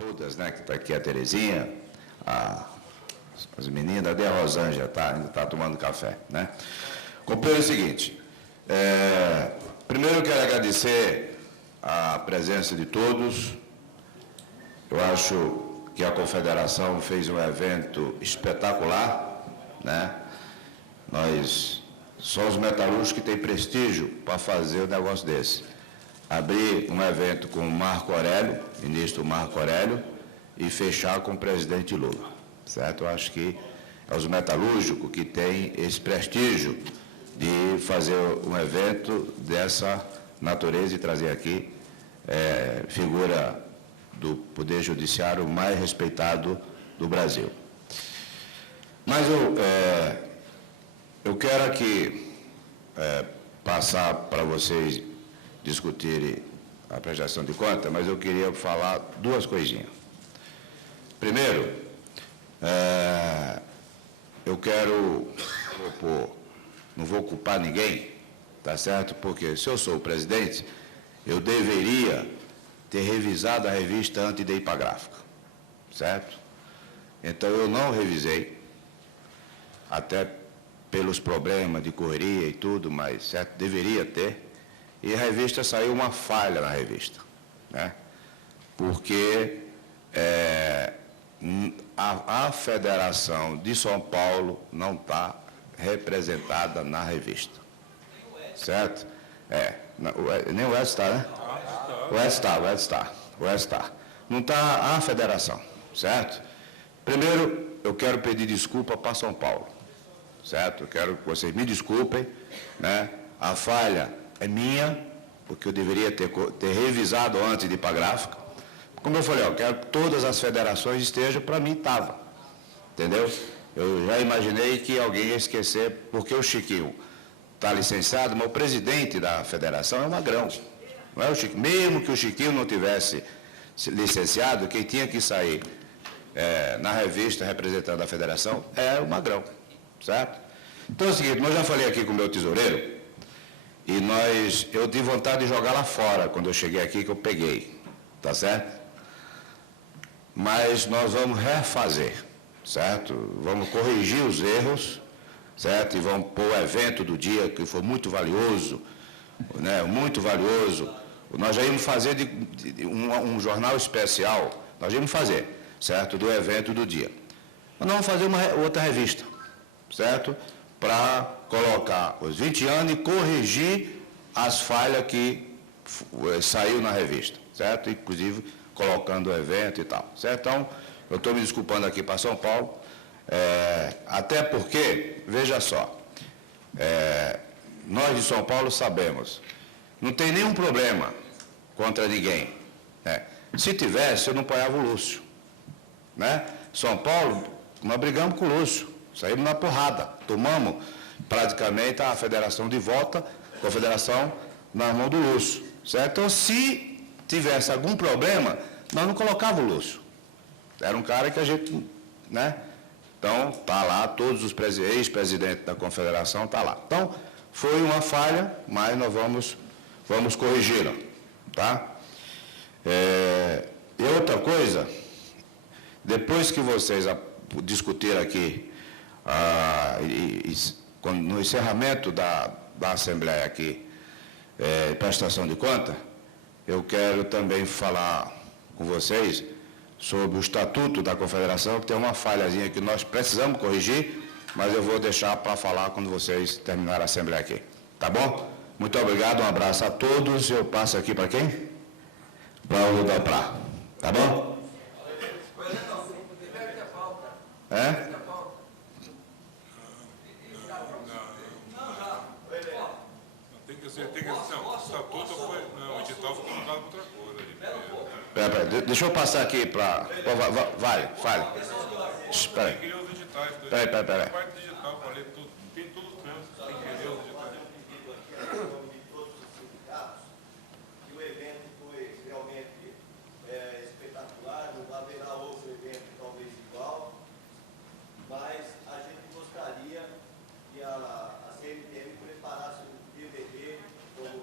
todas, né, que está aqui a Terezinha, as meninas, até a Rosângela ainda está tomando café, né? Companheiro, é o seguinte, primeiro eu quero agradecer a presença de todos. Eu acho que a Confederação fez um evento espetacular, né? Nós somos metalúrgicos que têm prestígio para fazer um negócio desse. Abrir um evento com o Marco Aurélio, ministro Marco Aurélio, e fechar com o presidente Lula, certo? Eu acho que é os metalúrgicos que têm esse prestígio de fazer um evento dessa natureza e trazer aqui figura do Poder Judiciário mais respeitado do Brasil. Mas eu quero aqui passar para vocês discutirem a prestação de conta, mas eu queria falar duas coisinhas. Primeiro, eu quero propor, não vou culpar ninguém, tá certo? Porque se eu sou o presidente, eu deveria ter revisado a revista antes de ir para a gráfica, certo? Então, eu não revisei, até pelos problemas de correria e tudo, mas certo, deveria ter. E a revista saiu uma falha na revista, né? Porque a Federação de São Paulo não está representada na revista, certo? Nem o Edson está, né? O Edson está. Não está a Federação, certo? Primeiro, eu quero pedir desculpa para São Paulo, certo? Eu quero que vocês me desculpem, né? A falha é minha, porque eu deveria ter revisado antes de ir para a gráfica. Como eu falei, eu quero que todas as federações estejam, para mim estava, entendeu? Eu já imaginei que alguém ia esquecer, porque o Chiquinho está licenciado, mas o presidente da federação é o Magrão, não é o Chiquinho. Mesmo que o Chiquinho não tivesse licenciado, quem tinha que sair na revista representando a federação é o Magrão, certo? Então é o seguinte, eu já falei aqui com o meu tesoureiro, e eu tive vontade de jogar lá fora, quando eu cheguei aqui, que eu peguei, tá certo? Mas nós vamos refazer, certo? Vamos corrigir os erros, certo? E vamos pôr o evento do dia, que foi muito valioso, né? Muito valioso. Nós já íamos fazer um jornal especial, nós íamos fazer, certo? Do evento do dia. Mas nós vamos fazer outra revista, certo? Para colocar os 20 anos e corrigir as falhas que saiu na revista, certo? Inclusive, colocando o evento e tal, certo? Então, eu estou me desculpando aqui para São Paulo, até porque, veja só, nós de São Paulo sabemos, não tem nenhum problema contra ninguém, né? Se tivesse, eu não apoiava o Lúcio, né? São Paulo, nós brigamos com o Lúcio, saímos na porrada, tomamos praticamente a federação de volta, com a federação na mão do Lúcio, certo? Então, se tivesse algum problema, nós não colocávamos o Lúcio. Era um cara que a gente, né? Então, está lá, todos os ex-presidentes da Confederação estão lá. Então, foi uma falha, mas nós vamos corrigi-la, tá? E outra coisa, depois que vocês discutiram aqui, no encerramento da Assembleia aqui, prestação de conta, eu quero também falar com vocês sobre o Estatuto da Confederação, que tem uma falhazinha que nós precisamos corrigir, mas eu vou deixar para falar quando vocês terminarem a Assembleia aqui. Tá bom? Muito obrigado, um abraço a todos. Eu passo aqui para quem? Para o Ludoprá. Tá bom? Não, o estatuto foi... Não, o edital foi colocado para outra coisa. Peraí, deixa eu passar aqui para... Vai, fale. Espera Tem que ler os editais. Peraí. A parte digital, para ler tudo, tem tudo o trânsito, tem que ler os editais. De todos os sindicatos, que o evento foi realmente espetacular, não haverá outro evento talvez igual, mas a gente gostaria que a CNTM preparasse um DVD, como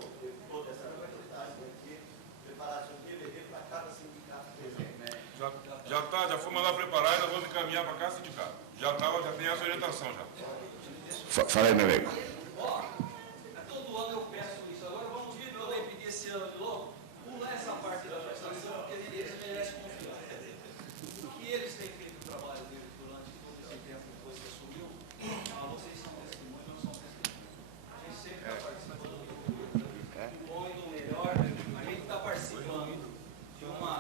toda essa reportagem aqui, preparasse um DVD para cada sindicato presente. Já foi mandar preparar e nós vamos encaminhar para cá, sindicato. Já tem essa orientação já. Fala aí, meu amigo. Todo ano eu peço isso. Agora vamos vir eu pedir esse ano de novo, pular essa parte da prestação, porque eles merecem confiança. O que eles têm feito o trabalho deles durante todo esse tempo depois que assumiu, vocês são testemunhos, não são testemunhos. A gente sempre está participando do bom e do melhor. A gente está participando de uma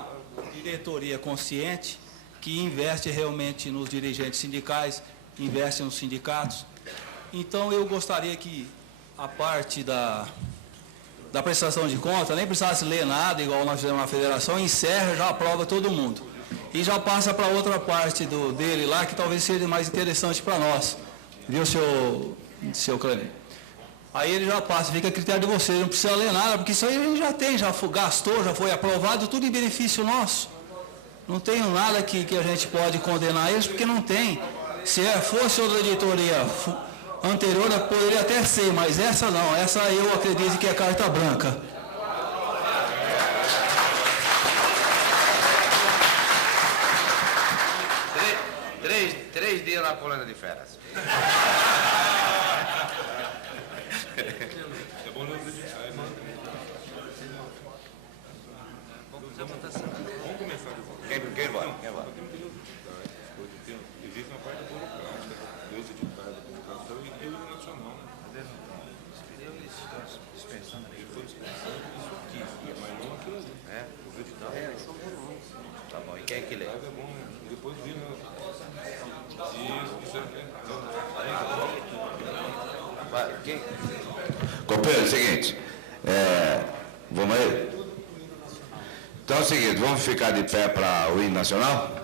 diretoria consciente que investe realmente nos dirigentes sindicais, investe nos sindicatos. Então, eu gostaria que a parte da prestação de conta nem precisasse ler nada, igual nós fizemos na federação, encerra, já aprova todo mundo. E já passa para outra parte dele lá, que talvez seja mais interessante para nós. Viu, seu Clânio? Aí ele já passa, fica a critério de vocês, não precisa ler nada, porque isso aí a gente já tem, já gastou, já foi aprovado, tudo em benefício nosso. Não tem nada que a gente pode condenar eles, porque não tem. Se fosse outra editoria anterior, poderia até ser, mas essa não. Essa eu acredito que é carta branca. Três dias na colônia de férias. É bom nós editar, Vamos começar de volta. Quem vai? Existe uma parte burocrática, Deus editar da comunicação e rede nacional, né? Dispensando Ele foi dispensando isso aqui, mas não aquilo ali. Os editados. Tá bom, e quem é que lê? É bom, né? Depois vira, né? Isso Quem? Companheiro, é o seguinte, vamos aí? Então é o seguinte, vamos ficar de pé para o hino nacional?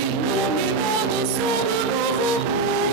Iluminado sob o novo mundo.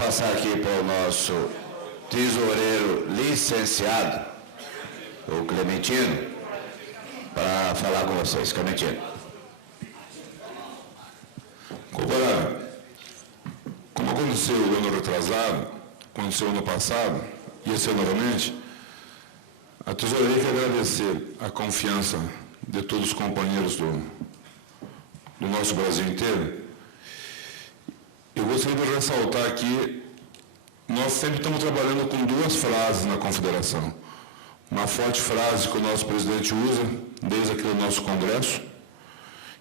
passar aqui para o nosso tesoureiro licenciado, o Clementino, para falar com vocês. Clementino. Companheiro, como aconteceu o ano retrasado, aconteceu ano passado, e esse ano novamente, a tesouraria quer agradecer a confiança de todos os companheiros do nosso Brasil inteiro. Eu gostaria de ressaltar aqui, nós sempre estamos trabalhando com duas frases na Confederação. Uma forte frase que o nosso presidente usa, desde aqui no nosso Congresso,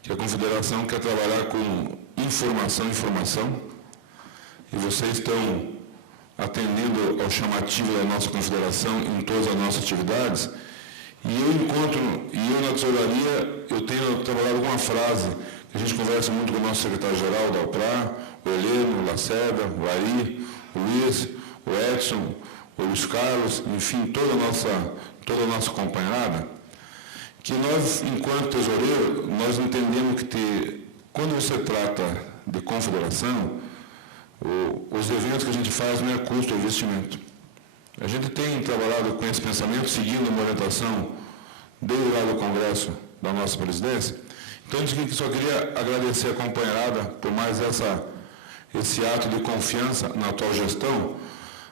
que a Confederação quer trabalhar com informação, e vocês estão atendendo ao chamativo da nossa Confederação em todas as nossas atividades. E eu na tesouraria, eu tenho trabalhado com uma frase, que a gente conversa muito com o nosso secretário-geral da UPRA, o Heleno, o Lacerda, o Ari, o Luiz, o Edson, o Luiz Carlos, enfim, toda a nossa companheirada, que nós, enquanto tesoureiro, nós entendemos que quando você trata de confederação, os eventos que a gente faz não é custo, é investimento. A gente tem trabalhado com esse pensamento, seguindo uma orientação desde lá do Congresso da nossa presidência. Então, eu só queria agradecer a companheirada por mais esse ato de confiança na atual gestão,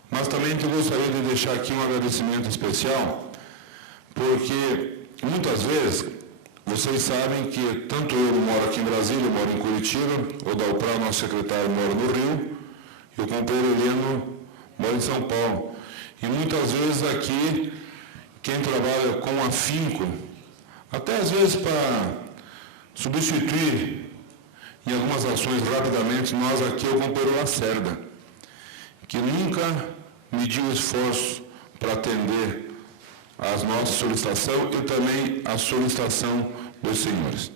mas também eu gostaria de deixar aqui um agradecimento especial, porque muitas vezes vocês sabem que tanto eu moro aqui em Brasília, eu moro em Curitiba, o Dalprá, nosso secretário, mora no Rio, e o companheiro Heleno mora em São Paulo. E muitas vezes aqui, quem trabalha com afinco, até às vezes para substituir em algumas ações rapidamente, nós aqui é o companheiro Lacerda, que nunca mediu esforço para atender às nossas solicitações e também a solicitação dos senhores.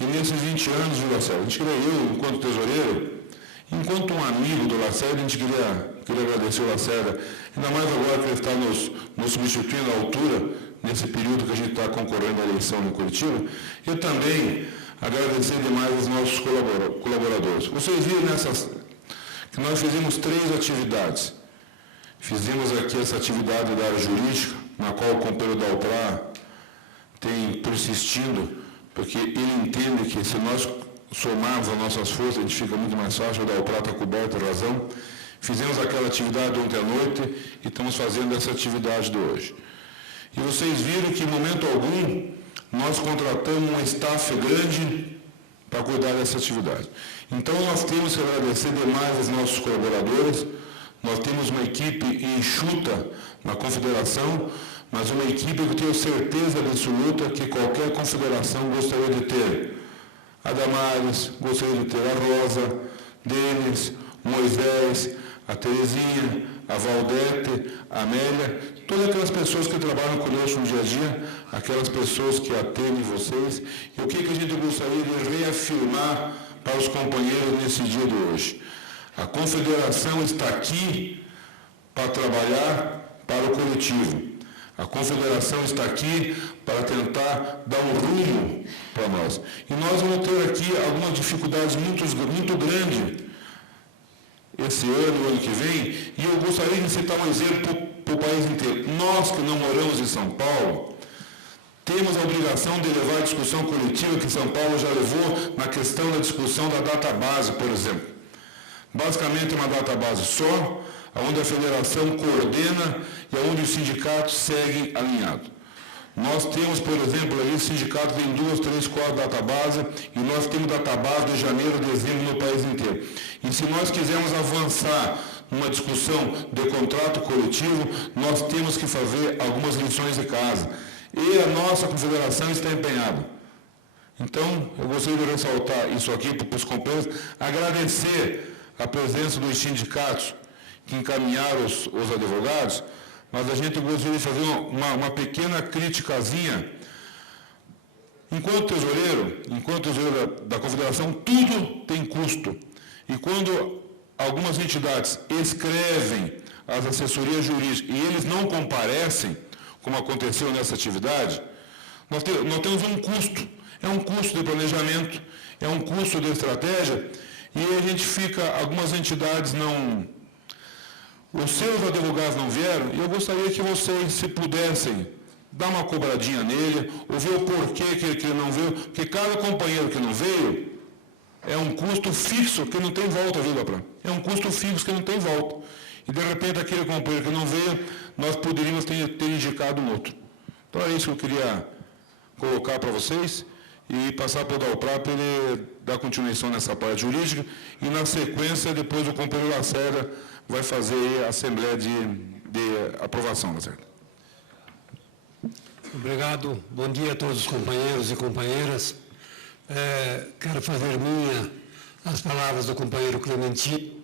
E nesses 20 anos de Lacerda, a gente queria, eu, enquanto tesoureiro, enquanto um amigo do Lacerda, a gente queria agradecer o Lacerda, ainda mais agora que ele está nos substituindo à altura, nesse período que a gente está concorrendo à eleição no Curitiba, e também agradecer demais os nossos colaboradores. Vocês viram que nós fizemos 3 atividades. Fizemos aqui essa atividade da área jurídica, na qual o companheiro da UPRA tem persistindo, porque ele entende que se nós somarmos as nossas forças, a gente fica muito mais fácil, o da UPRA está coberto, a razão. Fizemos aquela atividade ontem à noite e estamos fazendo essa atividade de hoje. E vocês viram que, em momento algum, nós contratamos um staff grande para cuidar dessa atividade. Então, nós temos que agradecer demais aos nossos colaboradores. Nós temos uma equipe enxuta na Confederação, mas uma equipe que eu tenho certeza absoluta que qualquer confederação gostaria de ter. A Damares, gostaria de ter a Rosa, Denis, Moisés, a Terezinha, a Valdete, a Amélia, todas aquelas pessoas que trabalham conosco no dia a dia, aquelas pessoas que atendem vocês. E o que a gente gostaria de reafirmar para os companheiros nesse dia de hoje? A Confederação está aqui para trabalhar para o coletivo. A Confederação está aqui para tentar dar um rumo para nós. E nós vamos ter aqui algumas dificuldades muito grandes esse ano, o ano que vem, e eu gostaria de citar um exemplo para o país inteiro. Nós que não moramos em São Paulo, temos a obrigação de levar a discussão coletiva que São Paulo já levou na questão da discussão da database, por exemplo. Basicamente uma database só, onde a federação coordena e onde os sindicatos seguem alinhados. Nós temos, por exemplo, ali sindicatos em 2, 3, 4 databases, e nós temos database de janeiro, dezembro no país inteiro. E se nós quisermos avançar numa discussão de contrato coletivo, nós temos que fazer algumas lições de casa. E a nossa confederação está empenhada. Então, eu gostaria de ressaltar isso aqui para os companheiros, agradecer a presença dos sindicatos que encaminharam os advogados, mas a gente gostaria de fazer uma pequena criticazinha. Enquanto tesoureiro da Confederação, tudo tem custo. E quando algumas entidades escrevem as assessorias jurídicas e eles não comparecem, como aconteceu nessa atividade, nós temos um custo. É um custo de planejamento, é um custo de estratégia, e a gente fica, algumas entidades Os seus advogados não vieram, e eu gostaria que vocês, se pudessem, dar uma cobradinha nele, ou ver o porquê que ele não veio, porque cada companheiro que não veio é um custo fixo que não tem volta, viu, Dapran? É um custo fixo que não tem volta. E, de repente, aquele companheiro que não veio, nós poderíamos ter indicado um outro. Então, é isso que eu queria colocar para vocês e passar para o Dalprá para ele dar continuação nessa parte jurídica e, na sequência, depois o companheiro Lacerda vai fazer a assembleia de aprovação, Lacerda. Obrigado. Bom dia a todos os companheiros e companheiras. Quero fazer minha as palavras do companheiro Clementino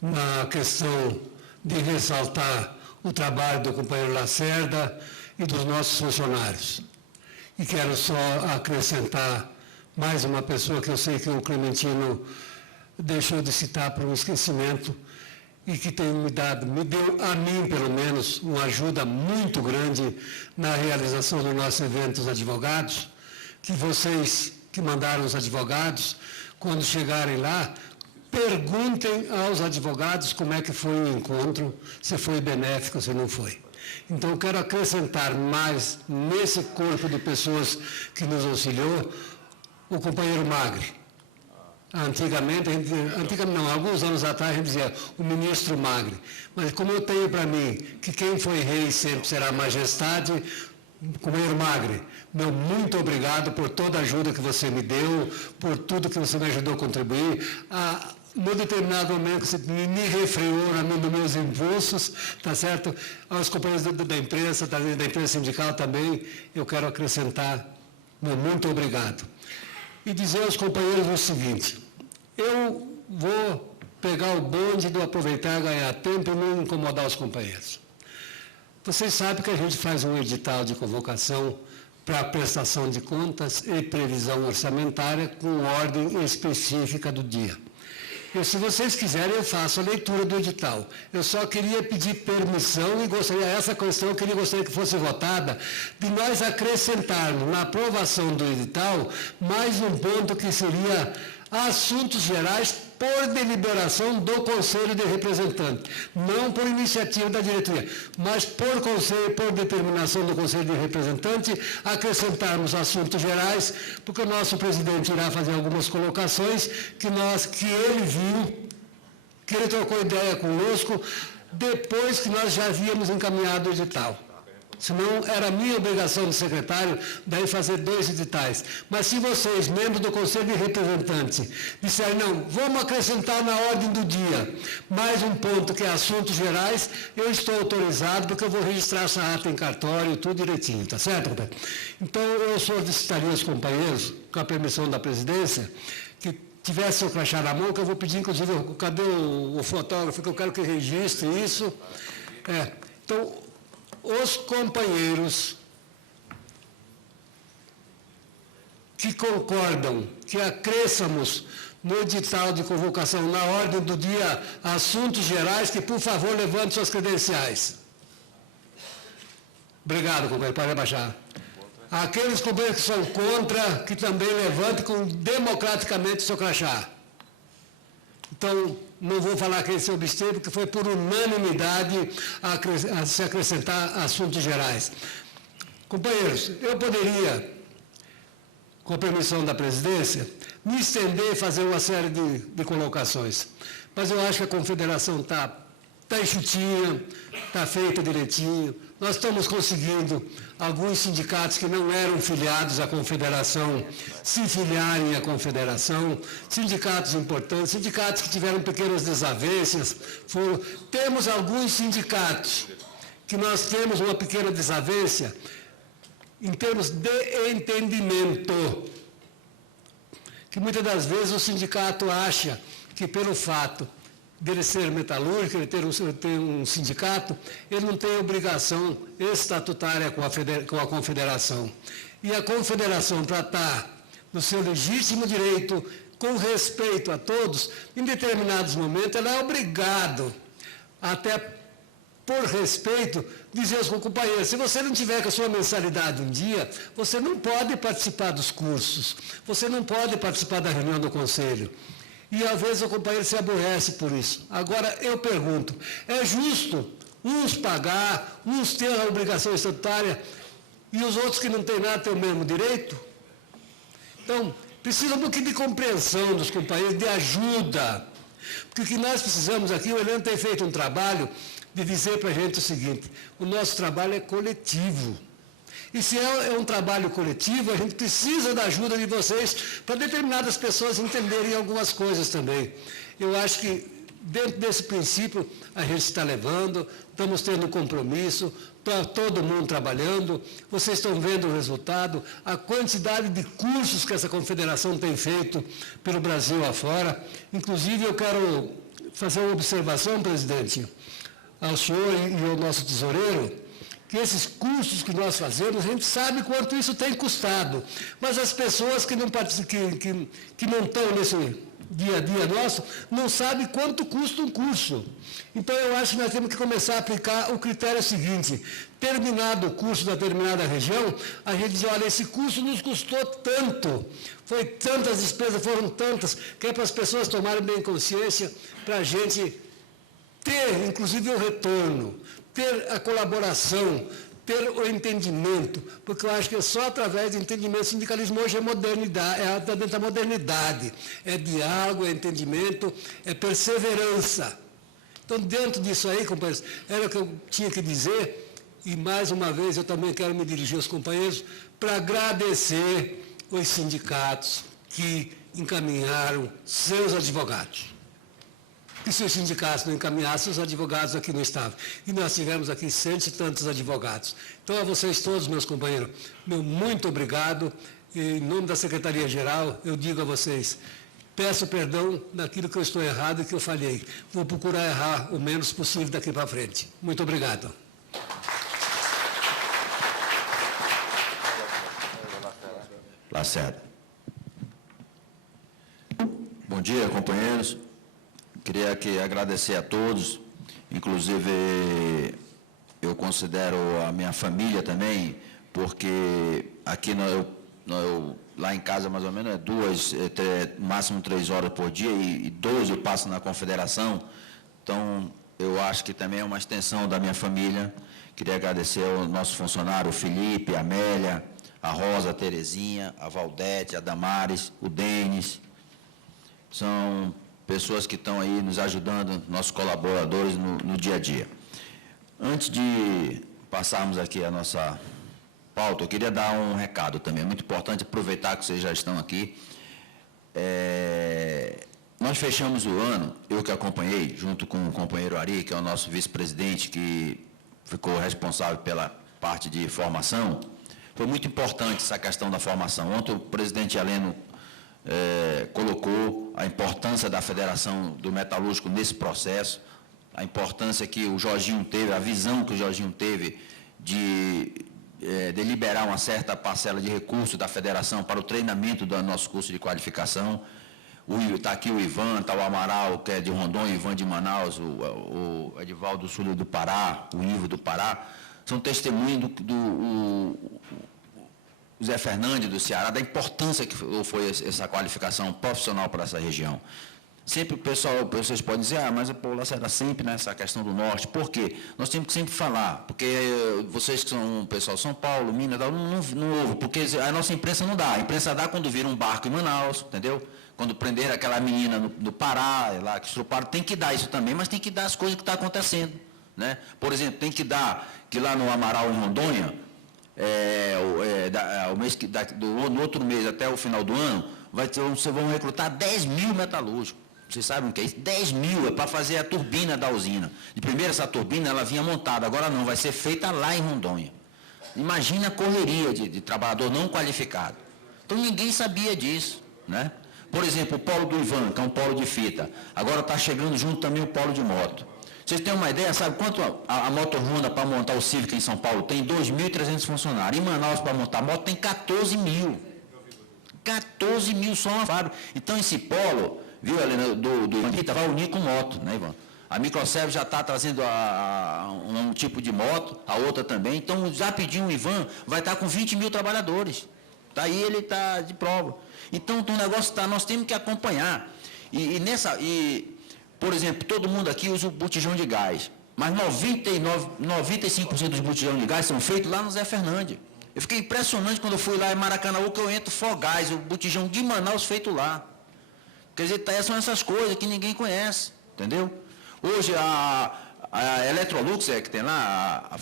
na questão de ressaltar o trabalho do companheiro Lacerda e dos nossos funcionários. E quero só acrescentar mais uma pessoa que eu sei que o Clementino deixou de citar por um esquecimento e que tem me deu a mim, pelo menos, uma ajuda muito grande na realização do nosso evento dos advogados, que vocês que mandaram os advogados, quando chegarem lá, perguntem aos advogados como é que foi o encontro, se foi benéfico, se não foi. Então, eu quero acrescentar mais nesse corpo de pessoas que nos auxiliou, o companheiro Magri. Antigamente, alguns anos atrás, a gente dizia o ministro Magri. Mas como eu tenho para mim que quem foi rei sempre será majestade, companheiro Magri, meu muito obrigado por toda a ajuda que você me deu, por tudo que você me ajudou a contribuir. No determinado momento, você me refreou nos meus impulsos, tá certo? Aos companheiros da imprensa, da imprensa sindical também, eu quero acrescentar meu muito obrigado. E dizer aos companheiros o seguinte: eu vou pegar o bonde do aproveitar e ganhar tempo e não incomodar os companheiros. Vocês sabem que a gente faz um edital de convocação para prestação de contas e previsão orçamentária com ordem específica do dia. Se vocês quiserem, eu faço a leitura do edital. Eu só queria pedir permissão e essa questão eu gostaria que fosse votada, de nós acrescentarmos na aprovação do edital mais um ponto que seria assuntos gerais por deliberação do Conselho de Representantes, não por iniciativa da diretoria, mas por determinação do Conselho de Representantes, acrescentarmos assuntos gerais, porque o nosso presidente irá fazer algumas colocações que ele viu, que ele trocou ideia conosco, depois que nós já havíamos encaminhado o edital. Senão, era minha obrigação de secretário, daí fazer 2 editais. Mas se vocês, membros do Conselho de Representantes, disserem, não, vamos acrescentar na ordem do dia mais um ponto que é assuntos gerais, eu estou autorizado, porque eu vou registrar essa ata em cartório, tudo direitinho, tá certo, companheiro? Então, eu solicitaria aos companheiros, com a permissão da presidência, que tivesse o crachá na mão, que eu vou pedir, inclusive, cadê o fotógrafo, que eu quero que registre isso. Então, os companheiros que concordam que acresçamos no edital de convocação, na ordem do dia, assuntos gerais, que, por favor, levante suas credenciais. Obrigado, companheiro. Pode abaixar. Aqueles companheiros que são contra, que também levantem democraticamente o seu crachá. Então, não vou falar que ele se absteve, porque foi por unanimidade a se acrescentar assuntos gerais. Companheiros, eu poderia, com a permissão da presidência, me estender e fazer uma série de colocações. Mas eu acho que a confederação está enxutinha, está feita direitinho. Nós estamos conseguindo alguns sindicatos que não eram filiados à confederação se filiarem à confederação, sindicatos importantes, sindicatos que tiveram pequenas desavenças. Temos alguns sindicatos que nós temos uma pequena desavença em termos de entendimento, que muitas das vezes o sindicato acha que pelo fato dele ser metalúrgico, ele ter um sindicato, ele não tem obrigação estatutária com a confederação. E a confederação, para estar no seu legítimo direito, com respeito a todos, em determinados momentos, ela é obrigada, até por respeito, dizer aos companheiros, se você não tiver com a sua mensalidade um dia, você não pode participar dos cursos, você não pode participar da reunião do conselho. E às vezes o companheiro se aborrece por isso. Agora, eu pergunto, é justo uns pagar, uns ter a obrigação estatutária e os outros que não têm nada têm o mesmo direito? Então, precisa um pouquinho de compreensão dos companheiros, de ajuda. Porque o que nós precisamos aqui, o Heleno tem feito um trabalho de dizer para a gente o seguinte, o nosso trabalho é coletivo. E se é um trabalho coletivo, a gente precisa da ajuda de vocês para determinadas pessoas entenderem algumas coisas também. Eu acho que, dentro desse princípio, a gente está levando, estamos tendo compromisso, está todo mundo trabalhando, vocês estão vendo o resultado, a quantidade de cursos que essa confederação tem feito pelo Brasil afora. Inclusive, eu quero fazer uma observação, presidente, ao senhor e ao nosso tesoureiro, que esses cursos que nós fazemos, a gente sabe quanto isso tem custado, mas as pessoas que não estão nesse dia a dia nosso, não sabem quanto custa um curso. Então, eu acho que nós temos que começar a aplicar o critério seguinte, terminado o curso da determinada região, a gente diz, olha, esse curso nos custou tanto, foi tantas despesas, foram tantas, que é para as pessoas tomarem bem consciência, para a gente ter, inclusive, o retorno, ter a colaboração, ter o entendimento, porque eu acho que é só através do entendimento. O sindicalismo hoje é modernidade, é dentro da modernidade, é diálogo, é entendimento, é perseverança. Então, dentro disso aí, companheiros, era o que eu tinha que dizer, e mais uma vez eu também quero me dirigir aos companheiros para agradecer os sindicatos que encaminharam seus advogados. E se os sindicatos não encaminhassem, os advogados aqui não estavam. E nós tivemos aqui 100 e tantos advogados. Então, a vocês todos, meus companheiros, meu muito obrigado. E, em nome da Secretaria-Geral, eu digo a vocês, peço perdão naquilo que eu estou errado e que eu falhei. Vou procurar errar o menos possível daqui para frente. Muito obrigado. Lacerda. Bom dia, companheiros. Queria aqui agradecer a todos, inclusive eu considero a minha família também, porque aqui lá em casa mais ou menos é 2, máximo 3 horas por dia e 12 eu passo na confederação, então eu acho que também é uma extensão da minha família. Queria agradecer ao nosso funcionário, o Felipe, a Amélia, a Rosa, a Terezinha, a Valdete, a Damares, o Denis, são pessoas que estão aí nos ajudando, nossos colaboradores no dia a dia. Antes de passarmos aqui a nossa pauta, eu queria dar um recado também, é muito importante aproveitar que vocês já estão aqui. Nós fechamos o ano, eu que acompanhei, junto com o companheiro Ari, que é o nosso vice-presidente, que ficou responsável pela parte de formação. Foi muito importante essa questão da formação. Ontem o presidente Heleno colocou a importância da Federação do Metalúrgico nesse processo, a importância que o Jorginho teve, a visão que o Jorginho teve de liberar uma certa parcela de recursos da Federação para o treinamento do nosso curso de qualificação. Está aqui o Ivan, está o Amaral, que é de Rondônia, o Ivan de Manaus, o Edivaldo Sul do Pará, o Ivo do Pará, são testemunhos o Zé Fernandes do Ceará, da importância que foi essa qualificação profissional para essa região. Sempre o pessoal, vocês podem dizer, mas a população era sempre nessa questão do norte. Por quê? Nós temos que sempre falar, porque vocês que são o pessoal de São Paulo, Minas, não ouve, porque a nossa imprensa não dá. A imprensa dá quando vira um barco em Manaus, entendeu? Quando prenderam aquela menina no Pará, lá que estruparam, tem que dar isso também, mas tem que dar as coisas que estão acontecendo, né? Por exemplo, tem que dar que lá no Amaral, em Rondônia, no outro mês, até o final do ano, vocês vão recrutar 10 mil metalúrgicos. Vocês sabem o que é isso? 10 mil é para fazer a turbina da usina. De primeiro, essa turbina ela vinha montada, agora não, vai ser feita lá em Rondônia. Imagina a correria de trabalhador não qualificado. Então, ninguém sabia disso, né? Por exemplo, o polo do Ivan, que é um polo de fita, agora está chegando junto também o polo de moto. Vocês têm uma ideia, sabe quanto a Moto Honda para montar o Civic em São Paulo tem? 2.300 funcionários. Em Manaus, para montar a moto, tem 14 mil. 14 mil só uma fábrica. Então, esse polo, viu, Helena, do Ivan, vai unir com moto, né, Ivan? A Microserve já está trazendo um tipo de moto, a outra também. Então, já pediu o Ivan, vai estar com 20 mil trabalhadores. Daí ele está de prova. Então, o negócio está, nós temos que acompanhar. Por exemplo, todo mundo aqui usa o botijão de gás, mas 95% dos botijões de gás são feitos lá no Zé Fernandes. Eu fiquei impressionante quando eu fui lá em Maracanaú, que eu entro Fogás, o botijão de Manaus feito lá. Quer dizer, são essas coisas que ninguém conhece, entendeu? Hoje a Electrolux, que tem lá, a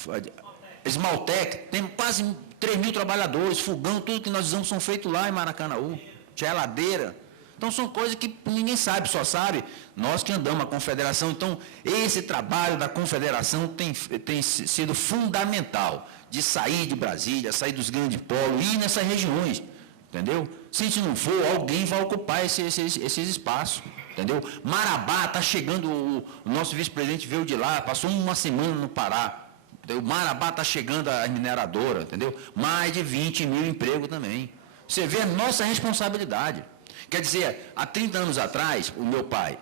Esmaltec, tem quase 3 mil trabalhadores, fogão, tudo que nós usamos são feitos lá em Maracanaú, geladeira. Então, são coisas que ninguém sabe, só sabe nós que andamos a confederação. Então, esse trabalho da confederação tem sido fundamental, de sair de Brasília, sair dos grandes polos, ir nessas regiões, entendeu? Se a gente não for, alguém vai ocupar esses espaços, entendeu? Marabá está chegando, o nosso vice-presidente veio de lá, passou uma semana no Pará. O Marabá está chegando a mineradora, entendeu? Mais de 20 mil empregos também. Você vê a nossa responsabilidade. Quer dizer, há 30 anos atrás, o meu pai,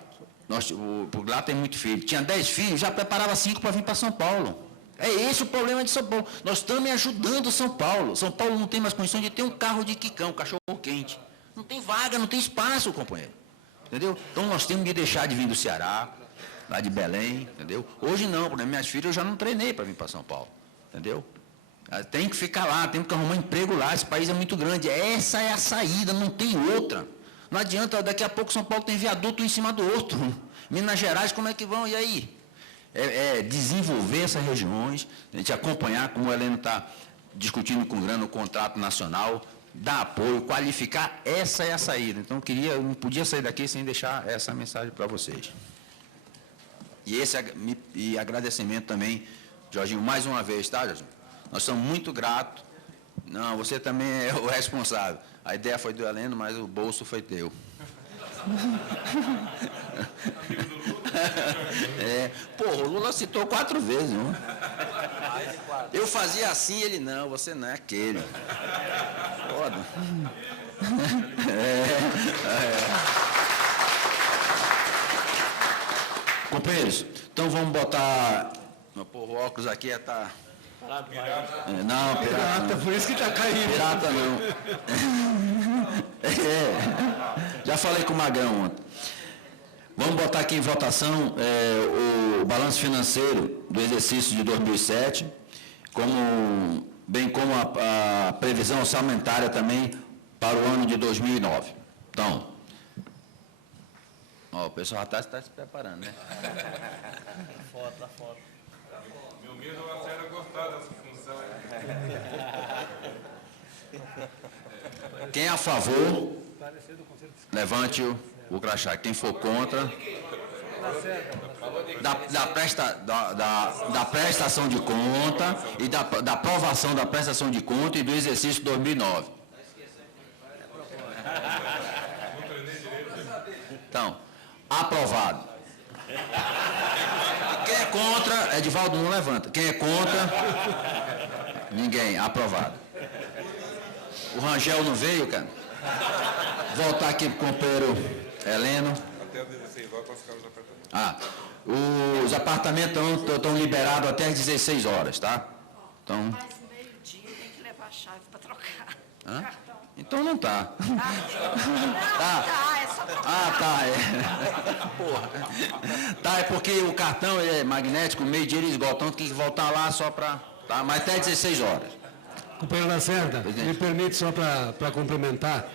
porque lá tem muito filho, tinha 10 filhos, já preparava 5 para vir para São Paulo. É esse o problema de São Paulo. Nós estamos ajudando São Paulo. São Paulo não tem mais condição de ter um carro de quicão, cachorro quente. Não tem vaga, não tem espaço, companheiro. Entendeu? Então nós temos que deixar de vir do Ceará, lá de Belém, entendeu? Hoje não, porque minhas filhas eu já não treinei para vir para São Paulo, entendeu? Tem que ficar lá, tem que arrumar emprego lá, esse país é muito grande. Essa é a saída, não tem outra. Não adianta, daqui a pouco São Paulo tem viaduto um em cima do outro. Minas Gerais, como é que vão? E aí? Desenvolver essas regiões, a gente acompanhar, como o Heleno está discutindo com o Grana, o contrato nacional, dar apoio, qualificar, essa é a saída. Então, eu não podia sair daqui sem deixar essa mensagem para vocês. E agradecimento também, Jorginho, mais uma vez, tá, Jorginho? Nós somos muito gratos. Não, você também é o responsável. A ideia foi do Heleno, mas o bolso foi teu. O Lula citou 4 vezes, não? Eu fazia assim, ele não, você não é aquele. Foda. Companheiros, então vamos botar. O óculos aqui está. Não, pirata, por isso que está caindo. Pirata não. Já falei com o Magrão ontem. Vamos botar aqui em votação o balanço financeiro do exercício de 2007, bem como a previsão orçamentária também para o ano de 2009. Então, o pessoal já está se preparando, né? Foto. Meu medo é a senhora gostar dessa função. Quem é a favor, levante o crachá. Quem for contra, da prestação de conta e da aprovação da prestação de conta e do exercício 2009. Então, aprovado. Quem é contra, Edivaldo não levanta. Quem é contra, ninguém. Aprovado. O Rangel não veio, cara? Voltar aqui para o companheiro Heleno. Até 16 horas para ficar os apartamentos. Os apartamentos estão liberados até às 16 horas, tá? Então... Mas meio-dia tem que levar a chave para trocar. Hã? Então não tá. É só trocar. Porra. Tá, é porque o cartão é magnético, meio-dia ele esgota, então tem que voltar lá só para... Tá? Mas até 16 horas. Companheiro Lacerda, me permite só para complementar.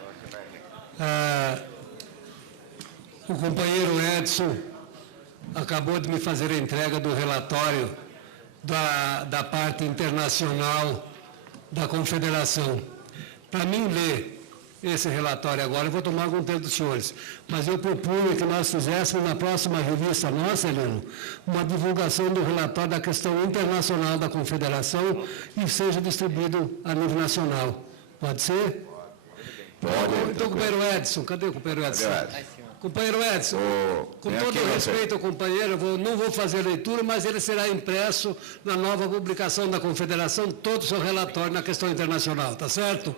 O companheiro Edson acabou de me fazer a entrega do relatório da parte internacional da Confederação. Para mim ler esse relatório agora, eu vou tomar algum tempo dos senhores, mas eu propunha que nós fizéssemos na próxima revista nossa, Heleno, uma divulgação do relatório da questão internacional da Confederação e seja distribuído a nível nacional. Pode ser? Pode. Então, companheiro Edson, cadê o companheiro Edson? Companheiro Edson, com todo respeito ao companheiro, eu não vou fazer leitura, mas ele será impresso na nova publicação da Confederação, todo o seu relatório na questão internacional, tá certo?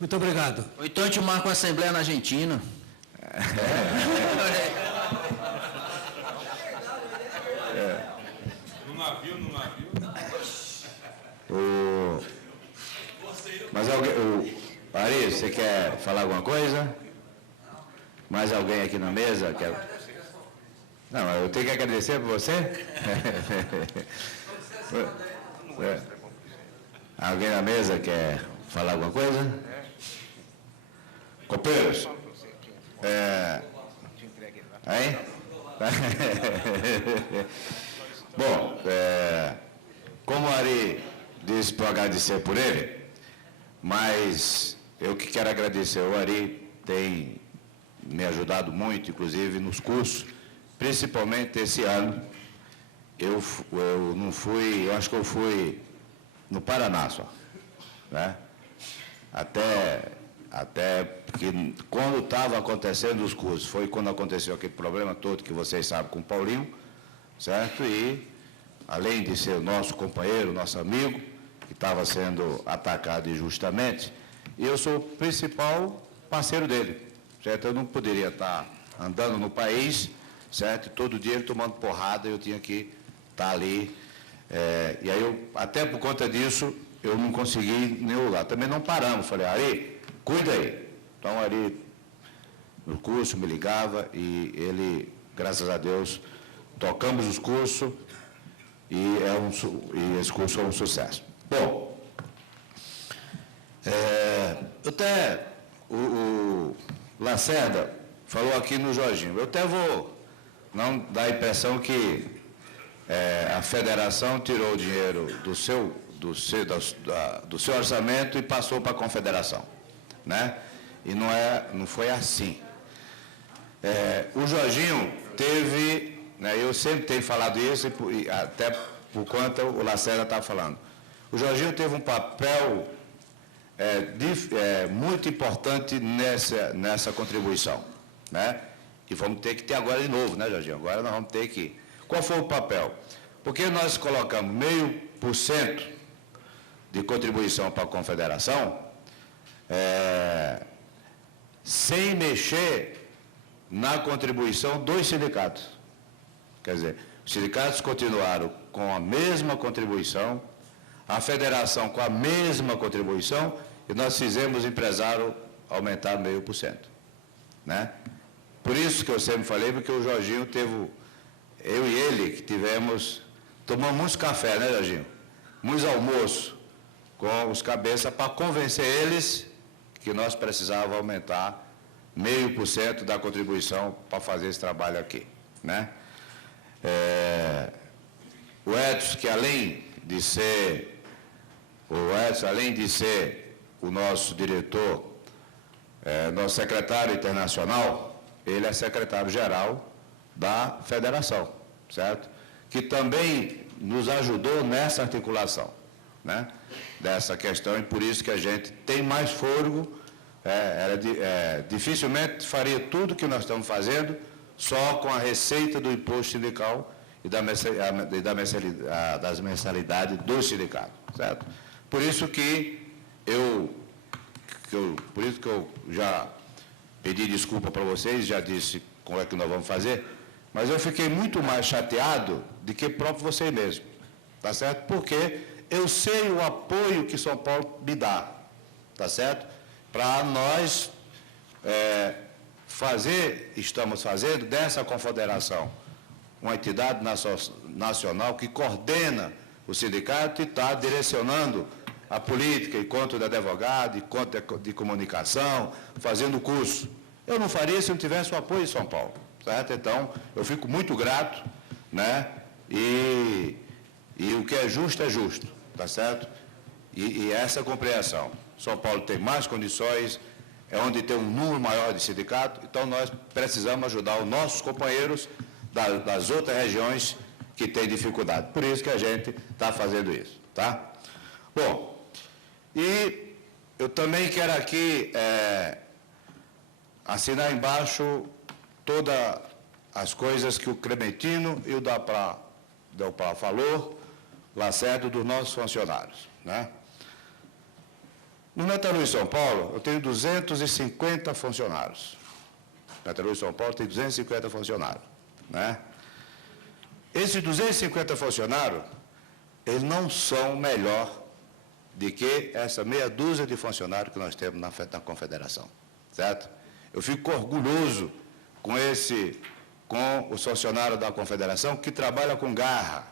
Muito obrigado. Ou então a gente marca uma assembleia na Argentina. No navio. Mas alguém... Ari, você quer falar alguma coisa? Mais alguém aqui na mesa quer... Não, eu tenho que agradecer por você? Alguém na mesa quer falar alguma coisa? Copeiros? Aí? Bom, como o Ari disse para agradecer por ele, mas eu que quero agradecer, o Ari tem me ajudado muito, inclusive nos cursos, principalmente esse ano. Eu não fui, eu acho que eu fui no Paraná só, né? Até porque quando estava acontecendo os cursos, foi quando aconteceu aquele problema todo que vocês sabem com o Paulinho, certo? E, além de ser nosso companheiro, nosso amigo, que estava sendo atacado injustamente, eu sou o principal parceiro dele, certo? Eu não poderia estar andando no país, certo? Todo dia ele tomando porrada, eu tinha que estar ali. E aí, até por conta disso, eu não consegui em nenhum lugar. Também não paramos. Falei, Ari, cuida aí. Então, Ari, no curso, me ligava e ele, graças a Deus, tocamos os cursos e esse curso foi um sucesso. Bom, até o Lacerda falou aqui no Jorginho. Eu até vou não dar a impressão que a federação tirou o dinheiro do seu orçamento e passou para a confederação, né? E não foi assim. O Jorginho teve, né, eu sempre tenho falado isso, e até por conta o Lacerda está falando. O Jorginho teve um papel muito importante nessa contribuição, né? E vamos ter que ter agora de novo, né, Jorginho? Agora nós vamos ter que... Qual foi o papel? Porque nós colocamos 0,5% de contribuição para a confederação, sem mexer na contribuição dos sindicatos. Quer dizer, os sindicatos continuaram com a mesma contribuição, a federação com a mesma contribuição, e nós fizemos o empresário aumentar 0,5%. Né? Por isso que eu sempre falei, porque o Jorginho teve, eu e ele, que tomamos muitos café, né, Jorginho? Muitos almoços com os cabeças para convencer eles que nós precisávamos aumentar 0,5% da contribuição para fazer esse trabalho aqui, né? O Edson, que além de ser o nosso diretor, nosso secretário internacional, ele é secretário-geral da federação, certo? Que também nos ajudou nessa articulação, né? Dessa questão, e por isso que a gente tem mais fôlego. Dificilmente faria tudo que nós estamos fazendo só com a receita do imposto sindical e das mensalidades do sindicato, certo? Por isso que eu já pedi desculpa para vocês, já disse como é que nós vamos fazer, mas eu fiquei muito mais chateado do que próprio vocês mesmo, tá certo? Porque eu sei o apoio que São Paulo me dá, tá certo? Para nós estamos fazendo dessa confederação uma entidade nacional que coordena o sindicato e está direcionando a política, encontro de advogado, encontro de comunicação, fazendo curso. Eu não faria se não tivesse o apoio de São Paulo, certo? Então, eu fico muito grato, né? E o que é justo, tá certo? E essa compreensão. São Paulo tem mais condições, é onde tem um número maior de sindicatos, então nós precisamos ajudar os nossos companheiros das outras regiões que têm dificuldade. Por isso que a gente está fazendo isso, tá? Bom, e eu também quero aqui assinar embaixo todas as coisas que o Clementino e o Delpá falou, Lacerda, dos nossos funcionários, né? No Metalúrgica São Paulo, eu tenho 250 funcionários. Metalúrgica São Paulo tem 250 funcionários, né? Esses 250 funcionários, eles não são melhor do que essa meia dúzia de funcionários que nós temos na confederação, certo? Eu fico orgulhoso com os funcionários da Confederação que trabalham com garra,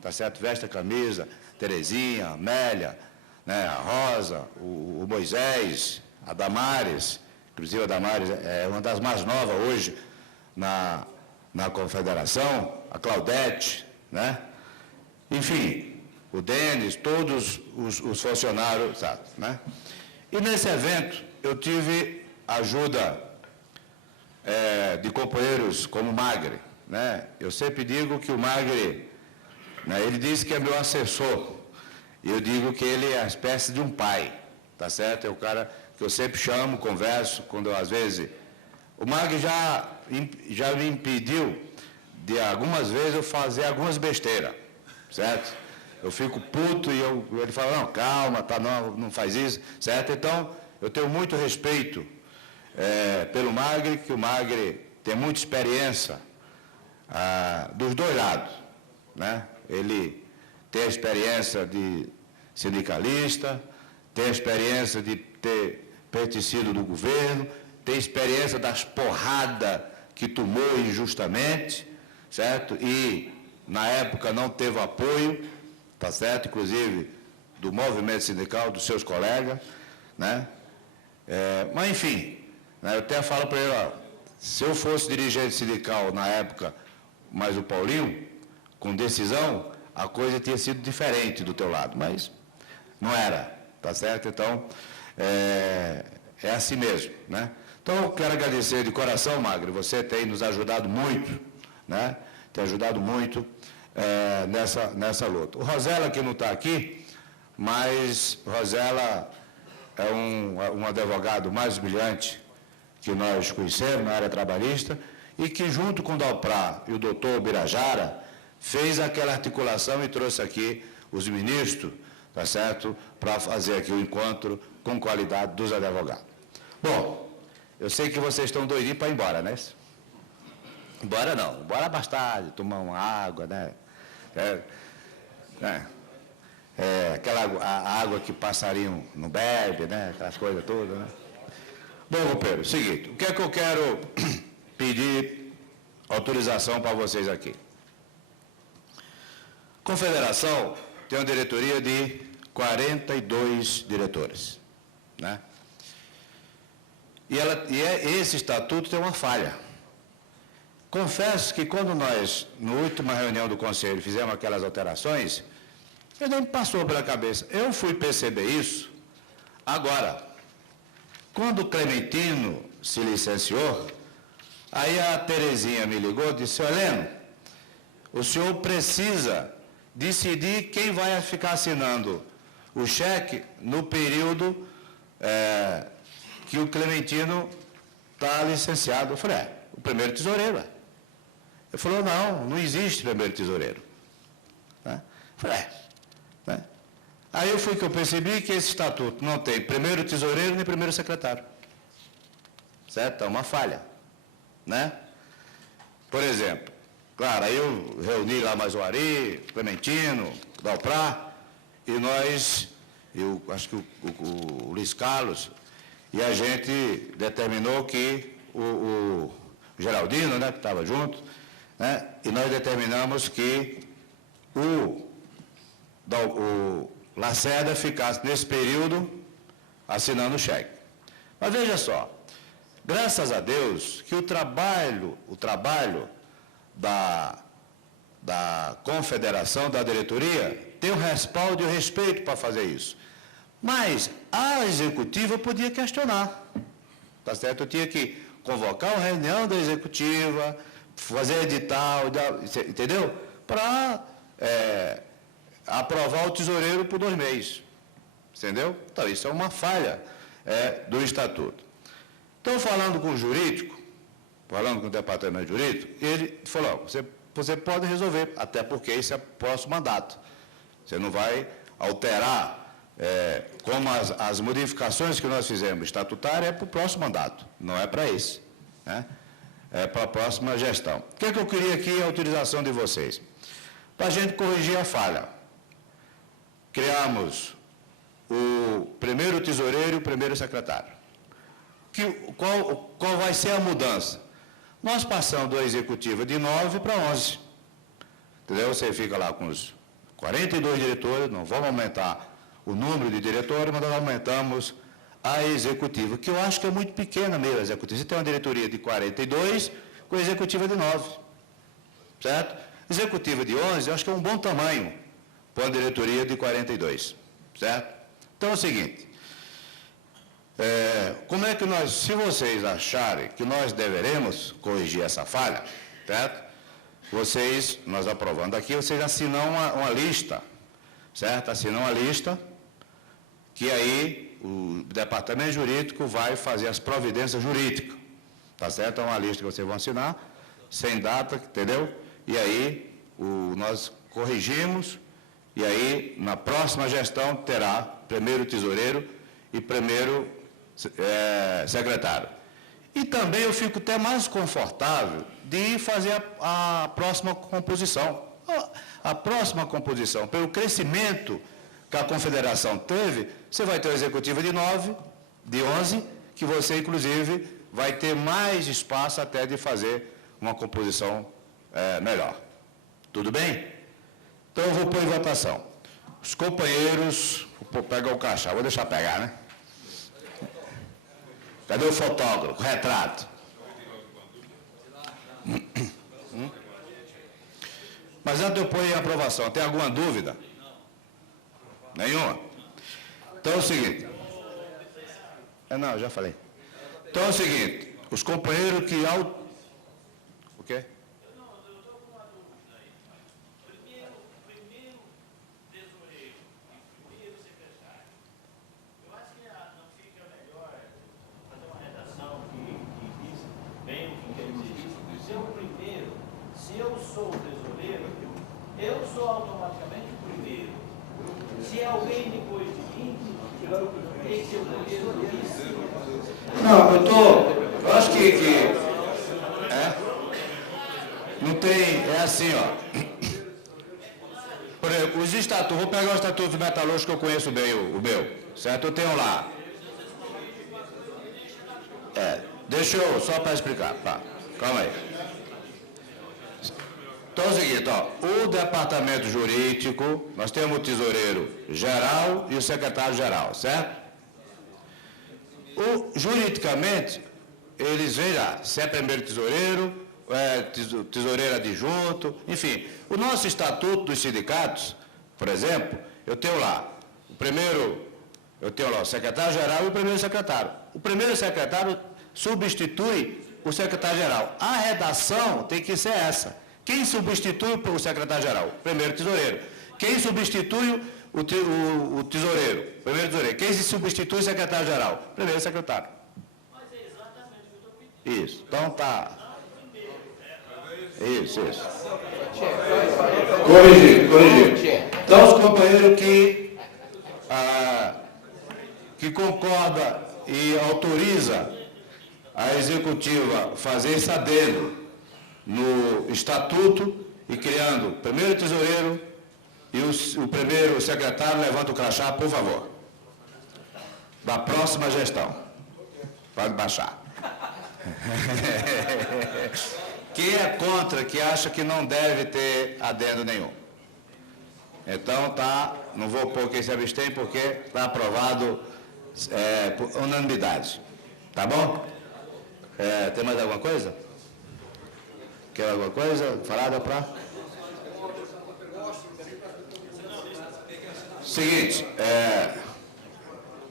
tá certo? Veste a camisa, Terezinha, a Amélia, né, a Rosa, o Moisés, a Damares, inclusive a Damares é uma das mais novas hoje na Confederação, a Claudete, né? Enfim, o Denis, todos os funcionários, sabe, né? E nesse evento eu tive ajuda de companheiros como o Magre, né? Eu sempre digo que o Magre, né, ele disse que é meu assessor, e eu digo que ele é uma espécie de um pai, tá certo? É o cara que eu sempre chamo, converso, quando eu, às vezes... O Magre já me impediu de algumas vezes eu fazer algumas besteiras, certo? Eu fico puto e ele fala, não, calma, tá, não faz isso, certo? Então, eu tenho muito respeito pelo Magre, que o Magre tem muita experiência dos dois lados, né? Ele tem a experiência de sindicalista, tem a experiência de ter pertencido do governo, tem experiência das porradas que tomou injustamente, certo? E, na época, não teve apoio, tá certo? Inclusive, do movimento sindical, dos seus colegas, né? Mas, enfim, né, eu até falo para ele, ó, se eu fosse dirigente sindical na época, mas o Paulinho, com decisão, a coisa tinha sido diferente do teu lado, mas não era, tá certo? Então, é assim mesmo, né? Então, eu quero agradecer de coração, Magre, você tem nos ajudado muito, né? Tem ajudado muito nessa luta. O Rosela, que não está aqui, mas Rosela é um advogado mais brilhante que nós conhecemos na área trabalhista e que, junto com o Dalprá e o doutor Birajara, fez aquela articulação e trouxe aqui os ministros, tá certo, para fazer aqui o encontro com qualidade dos advogados. Bom, eu sei que vocês estão doidinhos para ir embora, né? Embora não, embora bastante, tomar uma água, né? Aquela a água que passarinho não bebe, né? Aquelas coisas todas, né? Bom, companheiro, seguinte, o que é que eu quero pedir autorização para vocês aqui? Confederação tem uma diretoria de 42 diretores, né? Esse estatuto tem uma falha. Confesso que quando nós, na última reunião do Conselho, fizemos aquelas alterações, eu nem me passou pela cabeça. Eu fui perceber isso agora. Quando o Clementino se licenciou, aí a Terezinha me ligou e disse, Heleno, o senhor precisa decidir quem vai ficar assinando o cheque no período que o Clementino está licenciado. Eu falei, o primeiro tesoureiro. Ele falou, não existe primeiro tesoureiro. Né? Eu falei, né? Aí foi que eu percebi que esse estatuto não tem primeiro tesoureiro nem primeiro secretário. Certo? É uma falha. Né? Por exemplo, claro, aí eu reuni lá mais o Ari, Clementino, Dalprá, e nós, eu acho que o Luiz Carlos, e a gente determinou que o Geraldino, né, que estava junto, né, e nós determinamos que o Lacerda ficasse nesse período assinando o cheque. Mas veja só, graças a Deus que o trabalho da confederação, da diretoria, tem o respaldo e o respeito para fazer isso. Mas a executiva podia questionar, tá certo? Eu tinha que convocar uma reunião da executiva, fazer edital, entendeu? Para aprovar o tesoureiro por 2 meses, entendeu? Então, isso é uma falha do estatuto. Então, falando com o jurídico, falando com o departamento jurídico, ele falou, você pode resolver, até porque isso é próximo mandato. Você não vai alterar, como as modificações que nós fizemos estatutárias é para o próximo mandato, não é para esse, né? É para a próxima gestão. O que é que eu queria aqui, a autorização de vocês? Para a gente corrigir a falha. Criamos o primeiro tesoureiro e o primeiro secretário. Qual vai ser a mudança? nós passamos do executivo de 9 para 11. Entendeu? Você fica lá com os 42 diretores, não vamos aumentar o número de diretores, mas nós aumentamos a executiva, que eu acho que é muito pequena mesmo a executiva. Você tem uma diretoria de 42 com a executiva de 9, certo? Executiva de 11, eu acho que é um bom tamanho para uma diretoria de 42, certo? Então é o seguinte, como é que nós, se vocês acharem que nós deveremos corrigir essa falha, certo? Vocês, nós aprovando aqui, vocês assinam uma lista, certo? Assinam uma lista, que aí o departamento jurídico vai fazer as providências jurídicas, tá certo? É uma lista que vocês vão assinar, sem data, entendeu? E aí nós corrigimos, e aí na próxima gestão terá primeiro tesoureiro e primeiro secretário. E também eu fico até mais confortável de fazer a próxima composição. A próxima composição, pelo crescimento que a confederação teve, você vai ter uma executiva de 9, de 11, que você, inclusive, vai ter mais espaço até de fazer uma composição melhor. Tudo bem? Então, eu vou pôr em votação. Os companheiros... Vou pegar o crachá, vou deixar pegar, né? Cadê o fotógrafo, o retrato? Mas antes eu ponho em aprovação, tem alguma dúvida? Nenhuma? Então é o seguinte. Não, já falei. Então é o seguinte, os companheiros que O quê? Se eu sou o tesoureiro, eu sou automaticamente o primeiro. Se alguém depois de mim, tem que ser o primeiro do vice. Não, eu acho que não tem, é assim, ó. Por exemplo, os estatutos, vou pegar o estatuto do metalúrgico que eu conheço bem, o meu, certo? Eu tenho lá. Deixa eu, só para explicar, tá, calma aí. Então é o seguinte, ó, o departamento jurídico, nós temos o tesoureiro geral e o secretário geral, certo? Juridicamente, eles veem lá, se é primeiro tesoureiro, tesoureiro adjunto, enfim. O nosso estatuto dos sindicatos, por exemplo, eu tenho lá o secretário geral e o primeiro secretário. O primeiro secretário substitui o secretário-geral. A redação tem que ser essa. Quem substitui o secretário-geral? Primeiro tesoureiro. Quem substitui o tesoureiro? Primeiro tesoureiro. Quem se substitui o secretário-geral? Primeiro secretário. Mas é exatamente o que eu estou pedindo. Isso. Então tá. Isso. Corrigir. Então os companheiros que concorda e autoriza a executiva fazer esse adendo no estatuto e criando o primeiro tesoureiro e o primeiro secretário, levanta o crachá, por favor. Da próxima gestão. Pode baixar. Quem é contra, que acha que não deve ter adendo nenhum? Então tá, não vou pôr quem se abstém, porque está aprovado por unanimidade. Tá bom? Tem mais alguma coisa? Quer alguma coisa falada para? Seguinte,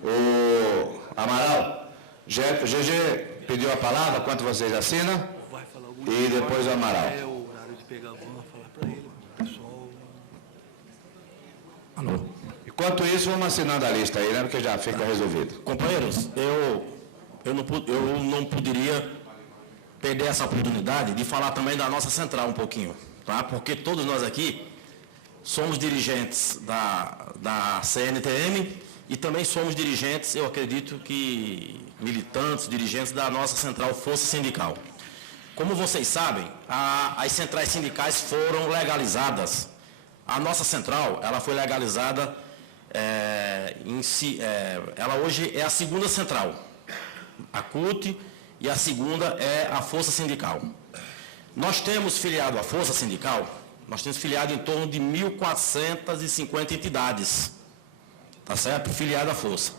o Amaral, GG pediu a palavra, quanto vocês assinam? E depois o Amaral. É o horário de pegar a van, falar para ele, pessoal. Alô? Enquanto isso, vamos assinando a lista aí, né? Porque já fica resolvido. Companheiros, eu não poderia perder essa oportunidade de falar também da nossa central um pouquinho, tá? Porque todos nós aqui somos dirigentes da CNTM e também somos dirigentes, eu acredito que militantes, dirigentes da nossa central Força Sindical. Como vocês sabem, as centrais sindicais foram legalizadas. A nossa central, ela foi legalizada, ela hoje é a segunda central. A CUT e a segunda é a Força Sindical. Nós temos filiado à Força Sindical, nós temos filiado em torno de 1.450 entidades, tá certo? Filiada à Força.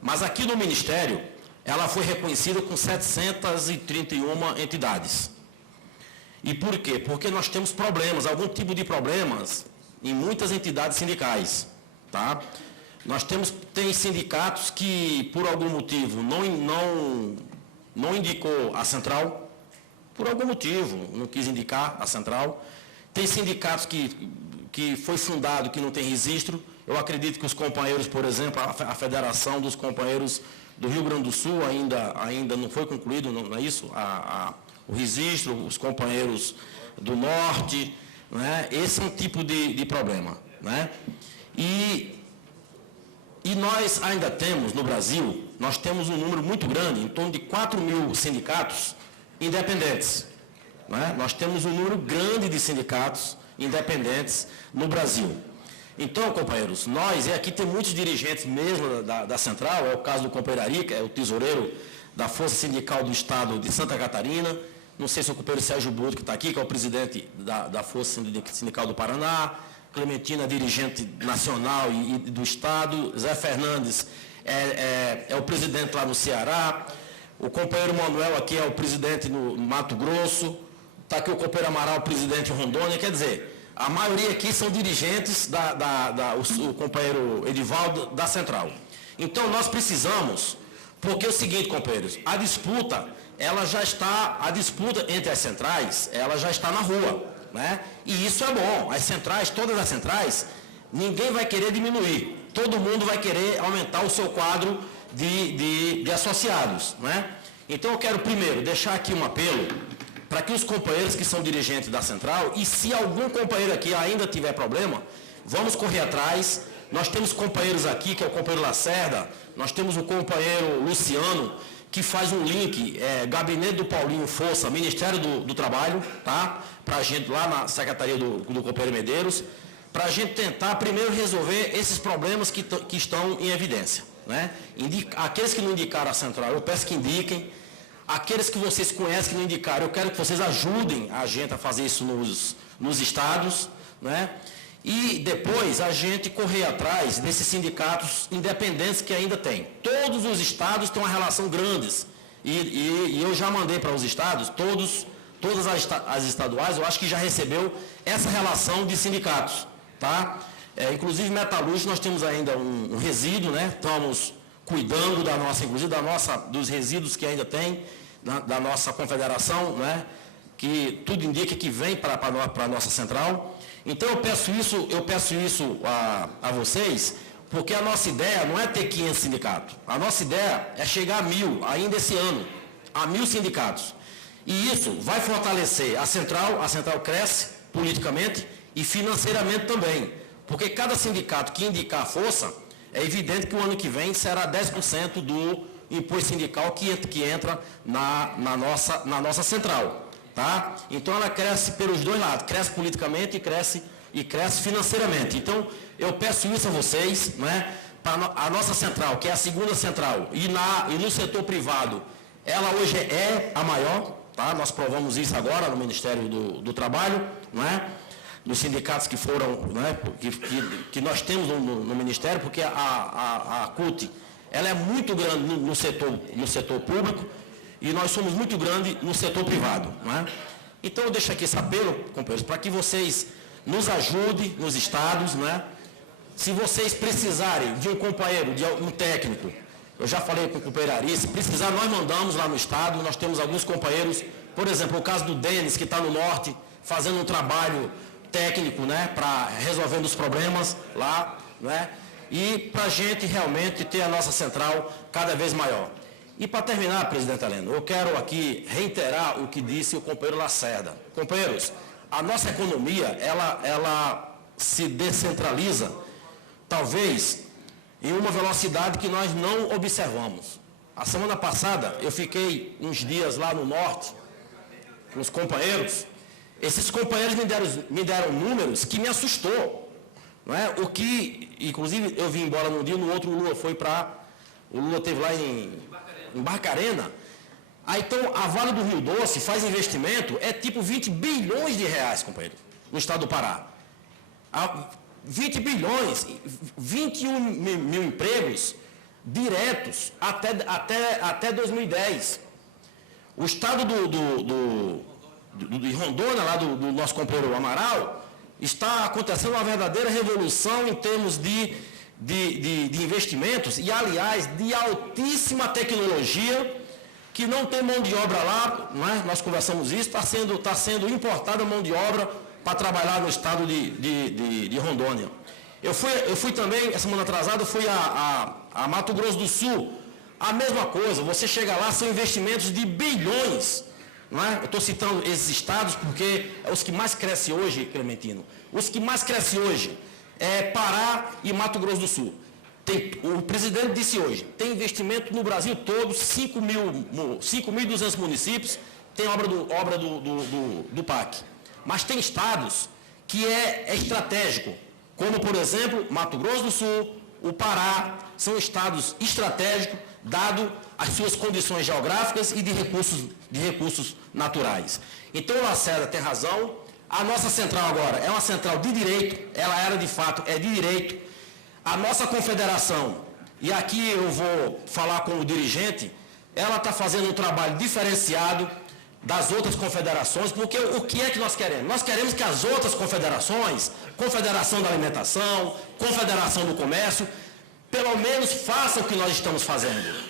Mas aqui no Ministério, ela foi reconhecida com 731 entidades. E por quê? Porque nós temos problemas, algum tipo de problemas em muitas entidades sindicais, tá? Nós tem sindicatos que, por algum motivo, não indicou a central, por algum motivo, não quis indicar a central. Tem sindicatos que foi fundado, que não tem registro. Eu acredito que os companheiros, por exemplo, a Federação dos Companheiros do Rio Grande do Sul ainda não foi concluído, não é isso? O registro, os companheiros do Norte, né? Esse é um tipo de problema, né? E nós ainda temos, no Brasil, nós temos um número muito grande, em torno de 4.000 sindicatos independentes, né? Nós temos um número grande de sindicatos independentes no Brasil. Então, companheiros, aqui tem muitos dirigentes mesmo da Central, é o caso do companheiro Ari, que é o tesoureiro da Força Sindical do Estado de Santa Catarina, não sei se é o companheiro Sérgio Bruto, que está aqui, que é o presidente da Força Sindical do Paraná, Clementina, dirigente nacional e do Estado, Zé Fernandes é o presidente lá no Ceará, o companheiro Manuel aqui é o presidente no Mato Grosso, está aqui o companheiro Amaral, o presidente em Rondônia, quer dizer, a maioria aqui são dirigentes o companheiro Edivaldo da Central. Então nós precisamos, porque é o seguinte, companheiros, a disputa entre as centrais, ela já está na rua, né? E isso é bom, todas as centrais, ninguém vai querer diminuir, todo mundo vai querer aumentar o seu quadro de associados, né? Então eu quero primeiro deixar aqui um apelo para que os companheiros que são dirigentes da central, e se algum companheiro aqui ainda tiver problema, vamos correr atrás. Nós temos companheiros aqui, que é o companheiro Lacerda, nós temos o companheiro Luciano, que faz um link, Gabinete do Paulinho Força, Ministério do Trabalho, tá? Para a gente lá na Secretaria do companheiro Medeiros, para a gente tentar primeiro resolver esses problemas que estão em evidência, né? Aqueles que não indicaram a central, eu peço que indiquem. Aqueles que vocês conhecem que não indicaram, eu quero que vocês ajudem a gente a fazer isso nos estados, né? E depois a gente correr atrás desses sindicatos independentes que ainda tem. Todos os estados têm uma relação grandes. E eu já mandei para os estados, todas as estaduais, eu acho que já recebeu essa relação de sindicatos, tá? Inclusive metalúrgico, nós temos ainda um resíduo, né? Estamos cuidando dos resíduos que ainda tem, da nossa confederação, né? Que tudo indica que vem para a nossa central. Então eu peço isso a vocês, porque a nossa ideia não é ter 500 sindicatos, a nossa ideia é chegar a 1.000, ainda esse ano, a 1.000 sindicatos. E isso vai fortalecer a central cresce politicamente e financeiramente também, porque cada sindicato que indicar a força, é evidente que o ano que vem será 10% do imposto sindical que entra na nossa central, tá? Então ela cresce pelos dois lados, cresce politicamente e cresce financeiramente. Então eu peço isso a vocês, né? Para a nossa central, que é a segunda central, e no setor privado, ela hoje é a maior, tá? Nós provamos isso agora no Ministério do Trabalho, né? Nos sindicatos que foram, né, que nós temos no Ministério, porque a CUT, ela é muito grande no setor público e nós somos muito grandes no setor privado, né? Então eu deixo aqui esse apelo, companheiros, para que vocês nos ajudem nos estados, né? Se vocês precisarem de um companheiro, de um técnico, eu já falei com o companheiro Ari, se precisar nós mandamos lá no estado, nós temos alguns companheiros, por exemplo, o caso do Denis, que está no norte, fazendo um trabalho técnico, né, para resolvendo os problemas lá, né, e para a gente realmente ter a nossa central cada vez maior. E para terminar, presidente Heleno, eu quero aqui reiterar o que disse o companheiro Lacerda. Companheiros, a nossa economia, ela se descentraliza, talvez, em uma velocidade que nós não observamos. A semana passada, eu fiquei uns dias lá no norte, com os companheiros. Esses companheiros me deram números que me assustou, não é? O que, inclusive, eu vim embora num dia, no outro o Lula esteve lá em Barcarena. Aí, então, a Vale do Rio Doce faz investimento, é tipo 20 bilhões de reais, companheiro, no estado do Pará. 20 bilhões, 21 mil empregos diretos até 2010. O estado de Rondônia, lá do nosso companheiro Amaral, está acontecendo uma verdadeira revolução em termos de investimentos e, aliás, de altíssima tecnologia, que não tem mão de obra lá, não é? Nós conversamos isso, está sendo importada mão de obra para trabalhar no estado de Rondônia. Eu fui também, essa semana atrasada, eu fui a Mato Grosso do Sul. A mesma coisa, você chega lá, são investimentos de bilhões. Não é? Eu estou citando esses estados porque é os que mais crescem hoje, Clementino. Os que mais crescem hoje é Pará e Mato Grosso do Sul. O presidente disse hoje, tem investimento no Brasil todo, 5.200 municípios, tem obra do PAC. Mas tem estados que é estratégico, como, por exemplo, Mato Grosso do Sul, o Pará, são estados estratégicos, dado as suas condições geográficas e de recursos naturais. Então, o Lacerda tem razão. A nossa central agora é uma central de direito, ela era de fato, é de direito. A nossa confederação, e aqui eu vou falar como dirigente, ela está fazendo um trabalho diferenciado das outras confederações, porque o que é que nós queremos? Nós queremos que as outras confederações, Confederação da Alimentação, Confederação do Comércio, pelo menos façam o que nós estamos fazendo.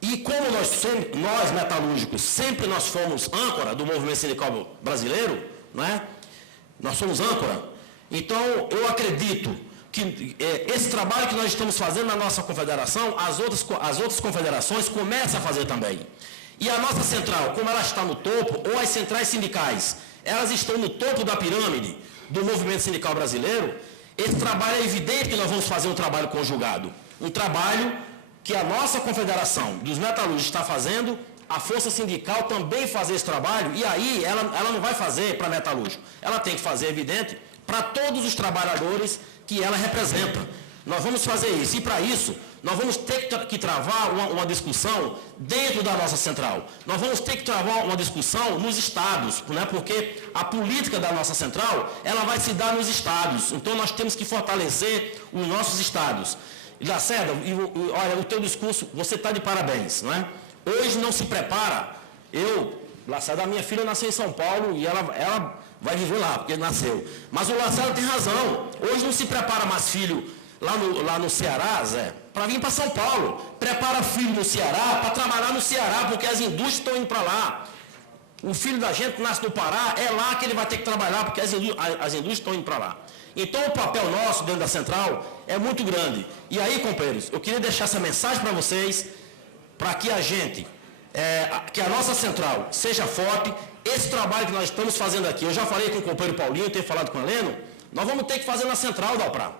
E como nós metalúrgicos, sempre nós fomos âncora do movimento sindical brasileiro, não é? Nós somos âncora. Então, eu acredito que esse trabalho que nós estamos fazendo na nossa confederação, as outras confederações começam a fazer também. E a nossa central, como ela está no topo, ou as centrais sindicais, elas estão no topo da pirâmide do movimento sindical brasileiro, esse trabalho é evidente que nós vamos fazer um trabalho conjugado. Um trabalho que a nossa confederação dos metalúrgicos está fazendo, a força sindical também fazer esse trabalho, e aí ela não vai fazer para metalúrgico, ela tem que fazer, evidente, para todos os trabalhadores que ela representa. Nós vamos fazer isso, e para isso, nós vamos ter que travar uma discussão dentro da nossa central. Nós vamos ter que travar uma discussão nos estados, né? Porque a política da nossa central, ela vai se dar nos estados. Então, nós temos que fortalecer os nossos estados. Lacerda, olha, o teu discurso, você está de parabéns, não é? Hoje não se prepara. Lacerda, a minha filha nasceu em São Paulo e ela vai viver lá, porque nasceu. Mas o Lacerda tem razão. Hoje não se prepara mais filho lá no Ceará, Zé, para vir para São Paulo. Prepara filho no Ceará para trabalhar no Ceará, porque as indústrias estão indo para lá. O filho da gente que nasce no Pará, é lá que ele vai ter que trabalhar, porque as indústrias estão indo para lá. Então, o papel nosso dentro da central é muito grande. E aí, companheiros, eu queria deixar essa mensagem para vocês, para que que a nossa central seja forte. Esse trabalho que nós estamos fazendo aqui, eu já falei com o companheiro Paulinho, tenho falado com o Heleno, nós vamos ter que fazer na central da UPRA.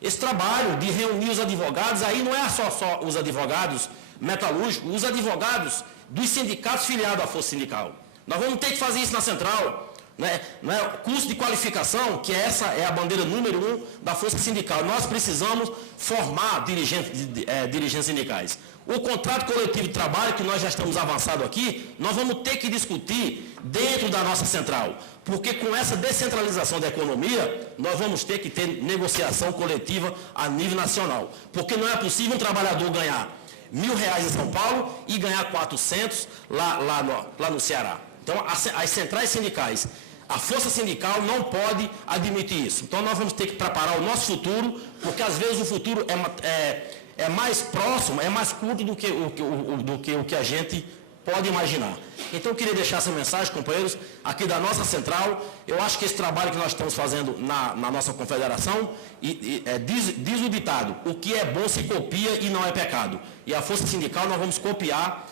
Esse trabalho de reunir os advogados, aí não é só os advogados metalúrgicos, os advogados dos sindicatos filiados à Força Sindical. Nós vamos ter que fazer isso na central. Não é? Curso de qualificação, que essa é a bandeira número 1 da Força Sindical. Nós precisamos formar dirigentes sindicais. O contrato coletivo de trabalho, que nós já estamos avançados aqui, nós vamos ter que discutir dentro da nossa central. Porque com essa descentralização da economia, nós vamos ter que ter negociação coletiva a nível nacional. Porque não é possível um trabalhador ganhar R$1.000 em São Paulo e ganhar 400 lá no Ceará. Então, as centrais sindicais, a força sindical não pode admitir isso. Então, nós vamos ter que preparar o nosso futuro, porque às vezes o futuro é mais próximo, é mais curto do que o que a gente pode imaginar. Então, eu queria deixar essa mensagem, companheiros, aqui da nossa central. Eu acho que esse trabalho que nós estamos fazendo na nossa confederação, diz o ditado, o que é bom se copia e não é pecado. E a força sindical, nós vamos copiar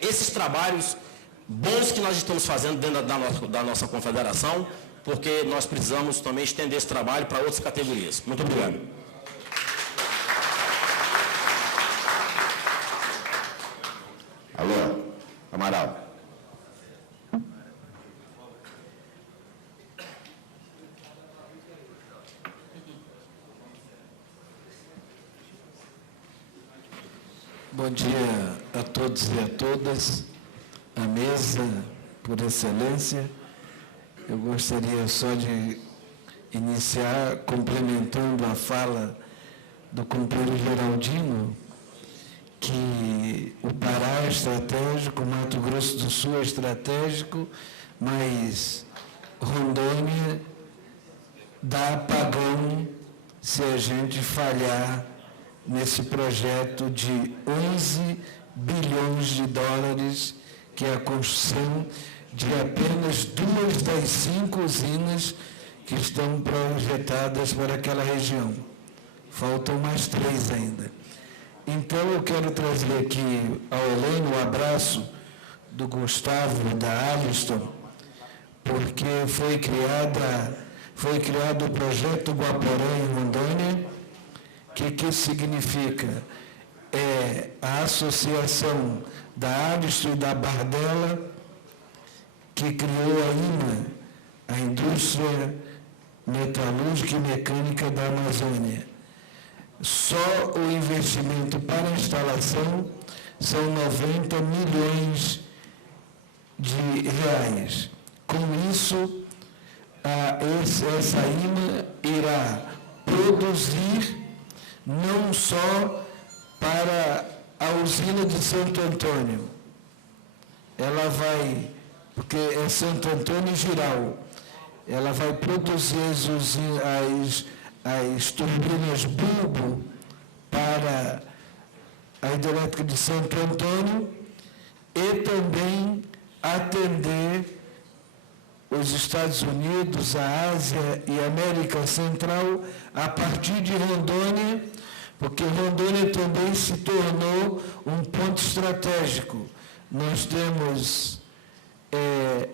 esses trabalhos bons que nós estamos fazendo dentro da nossa confederação, porque nós precisamos também estender esse trabalho para outras categorias. Muito obrigado. Alô, Amaral. Bom dia a todos e a todas. a mesa por excelência. Eu gostaria só de iniciar complementando a fala do companheiro Geraldino, que o Pará é estratégico, o Mato Grosso do Sul é estratégico, mas Rondônia dá apagão se a gente falhar nesse projeto de 11 bilhões de dólares, que é a construção de apenas 2 das 5 usinas que estão projetadas para aquela região. Faltam mais 3 ainda. Então, eu quero trazer aqui ao Heleno o abraço do Gustavo, da Aliston, porque foi criado o projeto Guaporé em Rondônia, que significa a associação da Aliston e da Bardella, que criou a IMA, a Indústria Metalúrgica e Mecânica da Amazônia. Só o investimento para a instalação são 90 milhões de reais. Com isso, essa IMA irá produzir não só para a usina de Santo Antônio, ela vai, porque é Santo Antônio e Giral, ela vai produzir as turbinas bulbo para a hidrelétrica de Santo Antônio e também atender os Estados Unidos, a Ásia e a América Central a partir de Rondônia, porque Rondônia também se tornou um ponto estratégico. Nós temos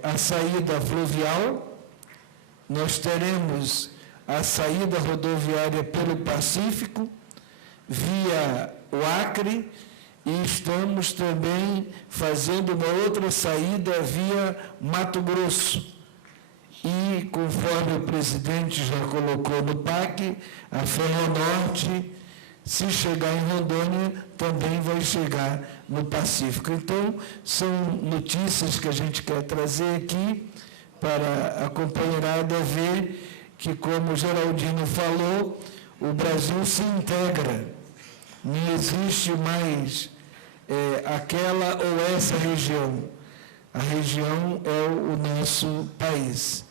a saída fluvial, nós teremos a saída rodoviária pelo Pacífico, via o Acre, e estamos também fazendo uma outra saída via Mato Grosso. E, conforme o presidente já colocou no PAC, a Ferronorte, se chegar em Rondônia, também vai chegar no Pacífico. Então, são notícias que a gente quer trazer aqui para a companheirada ver que, como o Geraldino falou, o Brasil se integra. Não existe mais aquela ou essa região. A região é o nosso país.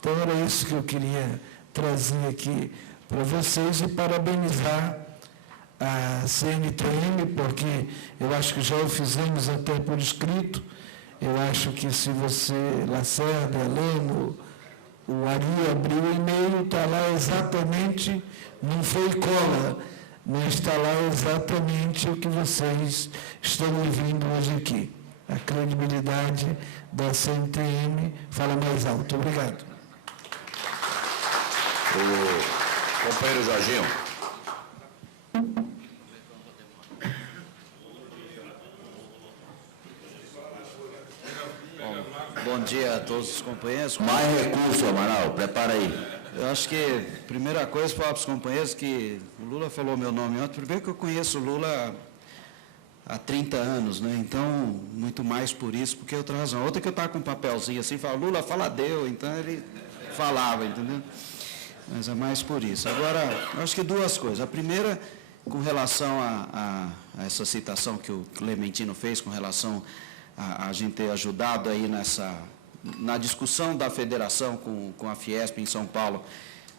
Então, era isso que eu queria trazer aqui para vocês e parabenizar a CNTM, porque eu acho que já o fizemos até por escrito. Eu acho que se você, Lacerda, Heleno, o Ari abriu o e-mail, está lá exatamente, não foi cola, mas está lá exatamente o que vocês estão ouvindo hoje aqui. A credibilidade da CNTM fala mais alto. Obrigado. O companheiro Jorginho. Bom dia a todos os companheiros. Mais recurso, Amaral, prepara aí. Eu acho que, primeira coisa, falar para os companheiros que o Lula falou meu nome ontem. Primeiro que eu conheço o Lula há 30 anos, né? Então, muito mais por isso, porque eu tenho razão. Outra que eu estava com um papelzinho assim, falava, Lula, fala Deus. Então, ele falava, entendeu? Mas é mais por isso. Agora, eu acho que duas coisas. A primeira, com relação a essa citação que o Clementino fez, com relação a gente ter ajudado aí na discussão da federação com a Fiesp em São Paulo,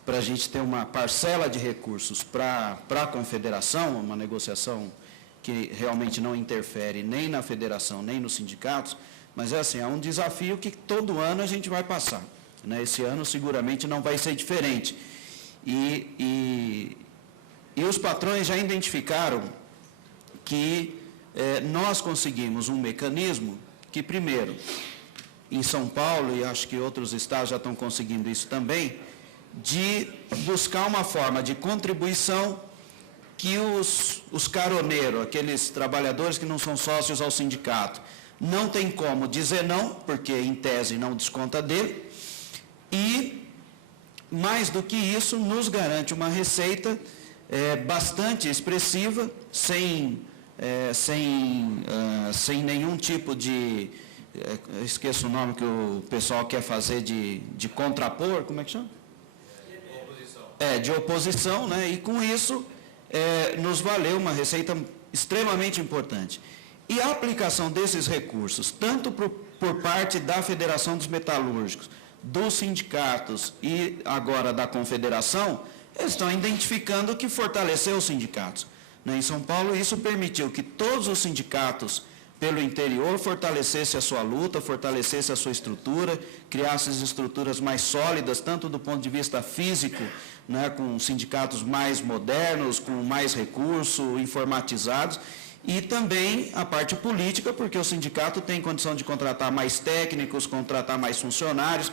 para a gente ter uma parcela de recursos para a confederação, uma negociação que realmente não interfere nem na federação, nem nos sindicatos, mas é assim, é um desafio que todo ano a gente vai passar. Né? Esse ano seguramente não vai ser diferente. E os patrões já identificaram que nós conseguimos um mecanismo que, primeiro, em São Paulo, e acho que outros estados já estão conseguindo isso também, de buscar uma forma de contribuição que os caroneiros, aqueles trabalhadores que não são sócios ao sindicato, não tem como dizer não, porque em tese não desconta dele, e, mais do que isso, nos garante uma receita bastante expressiva, sem nenhum tipo de esqueço o nome que o pessoal quer fazer de contrapor, como é que chama? De oposição, né? E com isso nos valeu uma receita extremamente importante. E a aplicação desses recursos, tanto por parte da Federação dos Metalúrgicos, dos sindicatos e agora da Confederação, eles estão identificando que fortaleceu os sindicatos. Em São Paulo, isso permitiu que todos os sindicatos pelo interior fortalecessem a sua luta, fortalecessem a sua estrutura, criassem estruturas mais sólidas, tanto do ponto de vista físico, né, com sindicatos mais modernos, com mais recursos, informatizados, e também a parte política, porque o sindicato tem condição de contratar mais técnicos, contratar mais funcionários,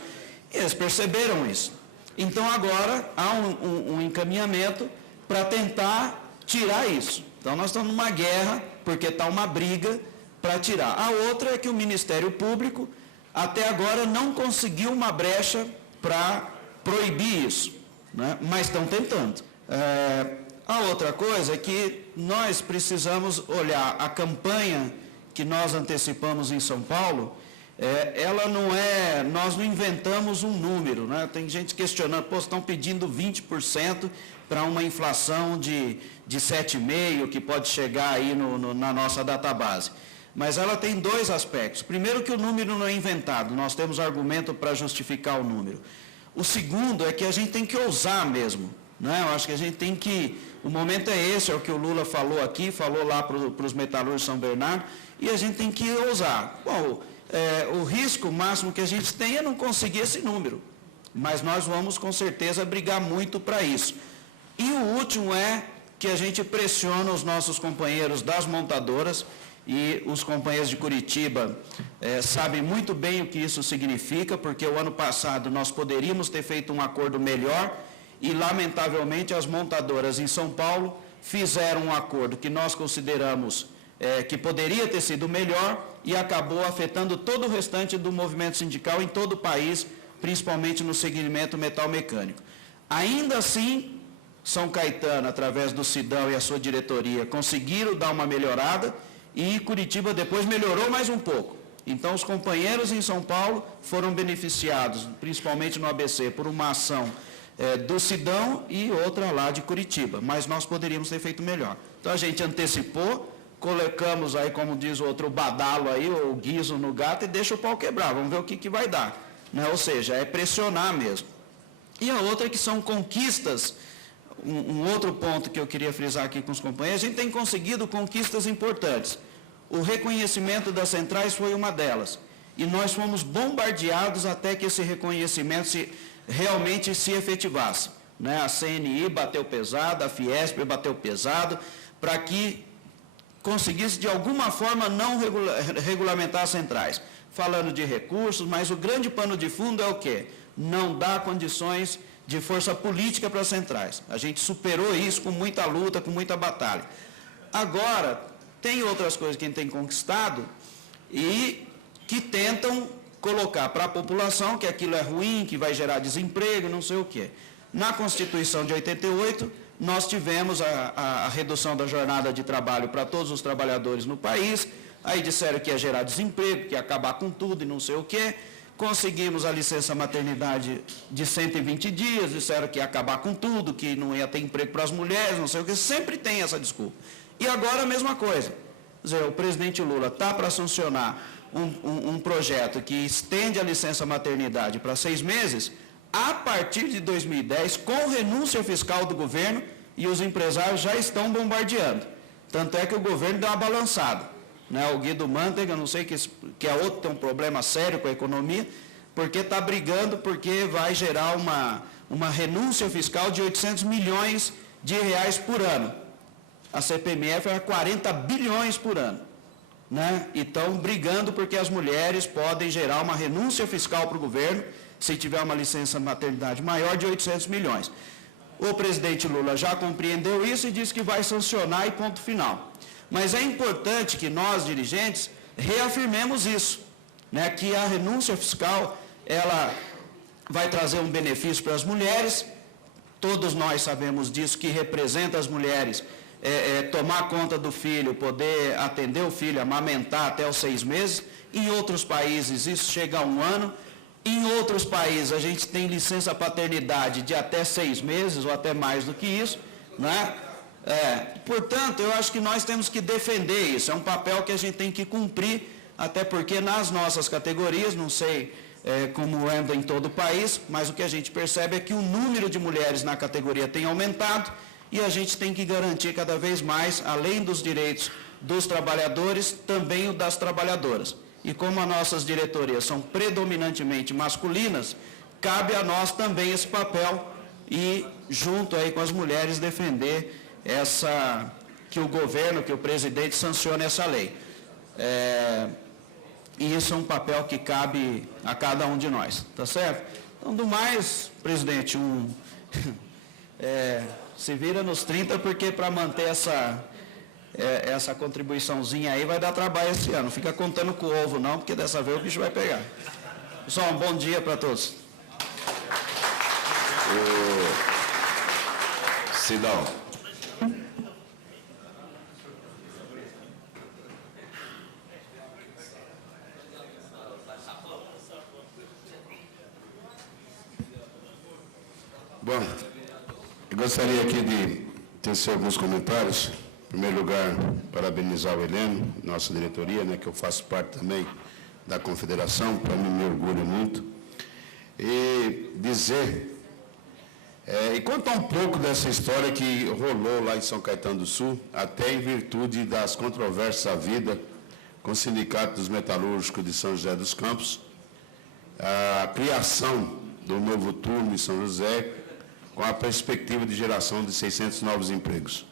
e eles perceberam isso. Então, agora, há um encaminhamento para tentar tirar isso. Então, nós estamos numa guerra, porque está uma briga para tirar. A outra é que o Ministério Público, até agora, não conseguiu uma brecha para proibir isso, né? Mas estão tentando. A outra coisa é que nós precisamos olhar a campanha que nós antecipamos em São Paulo. Ela não é, nós não inventamos um número, né? Tem gente questionando, estão pedindo 20% para uma inflação de 7,5%, que pode chegar aí na nossa database. Mas ela tem dois aspectos. Primeiro, que o número não é inventado, nós temos argumento para justificar o número. O segundo é que a gente tem que ousar mesmo, né? Eu acho que a gente tem que, o momento é esse, é o que o Lula falou aqui, falou lá para os metalúrgicos de São Bernardo, e a gente tem que ousar. Bom, o risco máximo que a gente tem é não conseguir esse número, mas nós vamos com certeza brigar muito para isso. E o último é que a gente pressiona os nossos companheiros das montadoras, e os companheiros de Curitiba sabem muito bem o que isso significa, porque o ano passado nós poderíamos ter feito um acordo melhor e, lamentavelmente, as montadoras em São Paulo fizeram um acordo que nós consideramos que poderia ter sido melhor e acabou afetando todo o restante do movimento sindical em todo o país, principalmente no segmento metal mecânico. Ainda assim, São Caetano, através do Sidão e a sua diretoria, conseguiram dar uma melhorada, e Curitiba depois melhorou mais um pouco. Então, os companheiros em São Paulo foram beneficiados, principalmente no ABC, por uma ação do Sidão e outra lá de Curitiba, mas nós poderíamos ter feito melhor. Então, a gente antecipou, colocamos aí, como diz o outro, o badalo aí, o guiso no gato, e deixa o pau quebrar, vamos ver o que vai dar, né? Ou seja, é pressionar mesmo. E a outra é que são conquistas. Um outro ponto que eu queria frisar aqui com os companheiros, a gente tem conseguido conquistas importantes. O reconhecimento das centrais foi uma delas. E nós fomos bombardeados até que esse reconhecimento realmente se efetivasse, né? A CNI bateu pesado, a Fiesp bateu pesado, para que conseguisse de alguma forma não regulamentar as centrais. Falando de recursos, mas o grande pano de fundo é o quê? Não dá condições de força política para as centrais. A gente superou isso com muita luta, com muita batalha. Agora, tem outras coisas que a gente tem conquistado e que tentam colocar para a população que aquilo é ruim, que vai gerar desemprego, não sei o quê. Na Constituição de 88, nós tivemos a redução da jornada de trabalho para todos os trabalhadores no país, aí disseram que ia gerar desemprego, que ia acabar com tudo e não sei o quê. Conseguimos a licença maternidade de 120 dias, disseram que ia acabar com tudo, que não ia ter emprego para as mulheres, não sei o que, sempre tem essa desculpa. E agora a mesma coisa. Quer dizer, o presidente Lula está para sancionar um projeto que estende a licença maternidade para 6 meses, a partir de 2010, com renúncia fiscal do governo, e os empresários já estão bombardeando. Tanto é que o governo deu uma balançada. O Guido Mantega, não sei que é outro, tem um problema sério com a economia, porque está brigando, porque vai gerar uma renúncia fiscal de 800 milhões de reais por ano. A CPMF é 40 bilhões por ano, né? E estão brigando porque as mulheres podem gerar uma renúncia fiscal para o governo, se tiver uma licença maternidade maior de 800 milhões. O presidente Lula já compreendeu isso e disse que vai sancionar e ponto final. Mas é importante que nós, dirigentes, reafirmemos isso, né? Que a renúncia fiscal, ela vai trazer um benefício para as mulheres, todos nós sabemos disso, que representa as mulheres, tomar conta do filho, poder atender o filho, amamentar até os 6 meses. Em outros países isso chega a 1 ano. Em outros países a gente tem licença paternidade de até 6 meses ou até mais do que isso, né? Portanto, eu acho que nós temos que defender isso. É um papel que a gente tem que cumprir, até porque nas nossas categorias, não sei como anda em todo o país, mas o que a gente percebe é que o número de mulheres na categoria tem aumentado e a gente tem que garantir cada vez mais, além dos direitos dos trabalhadores, também o das trabalhadoras. E como as nossas diretorias são predominantemente masculinas, cabe a nós também esse papel e, junto aí com as mulheres, defender que o governo, que o presidente sancione essa lei. E isso é um papel que cabe a cada um de nós, tá certo? Então, do mais, presidente, se vira nos 30, porque para manter essa contribuiçãozinha aí vai dar trabalho esse ano. Não fica contando com o ovo não, porque dessa vez o bicho vai pegar. Pessoal, um bom dia para todos. Sidão. Bom, eu gostaria aqui de tecer alguns comentários. Em primeiro lugar, parabenizar o Heleno, nossa diretoria, né, que eu faço parte também da confederação, para mim me orgulho muito. E dizer, e contar um pouco dessa história que rolou lá em São Caetano do Sul, até em virtude das controvérsias à vida com o Sindicato dos Metalúrgicos de São José dos Campos, a criação do novo turno em São José, com a perspectiva de geração de 600 novos empregos.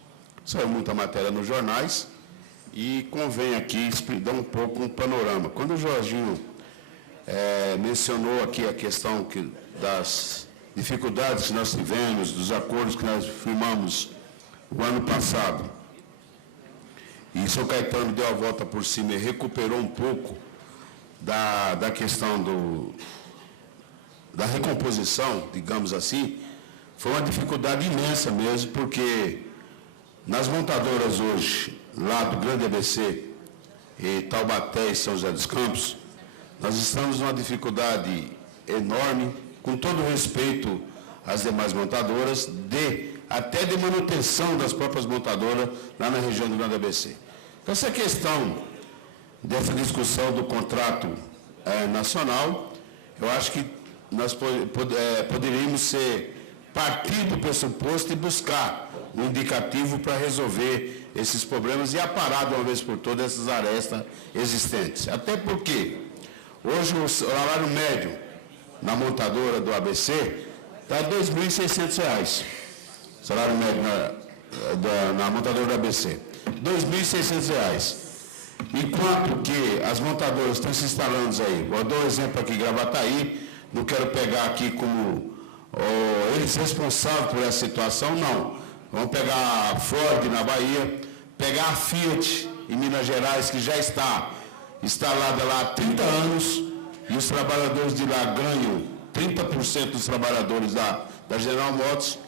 Saiu muita matéria nos jornais e convém aqui dar um pouco um panorama. Quando o Jorginho mencionou aqui a questão das dificuldades que nós tivemos, dos acordos que nós firmamos o ano passado, e São Caetano deu a volta por cima e recuperou um pouco da questão da recomposição, digamos assim, foi uma dificuldade imensa mesmo, porque nas montadoras hoje, lá do Grande ABC, e Taubaté e São José dos Campos, nós estamos numa dificuldade enorme, com todo respeito às demais montadoras, até de manutenção das próprias montadoras lá na região do Grande ABC. Então, essa questão dessa discussão do contrato nacional, eu acho que nós poderíamos partir do pressuposto e buscar um indicativo para resolver esses problemas e aparar de uma vez por todas essas arestas existentes. Até porque hoje o salário médio na montadora do ABC está R$ 2.600. Salário médio na montadora do ABC, R$ 2.600. Enquanto que as montadoras estão se instalando aí, vou dar um exemplo aqui, Gravataí, não quero pegar aqui como eles responsáveis por essa situação, não. Vamos pegar a Ford na Bahia, pegar a Fiat em Minas Gerais, que já está instalada lá há 30 anos, e os trabalhadores de lá ganham 30% dos trabalhadores da General Motors.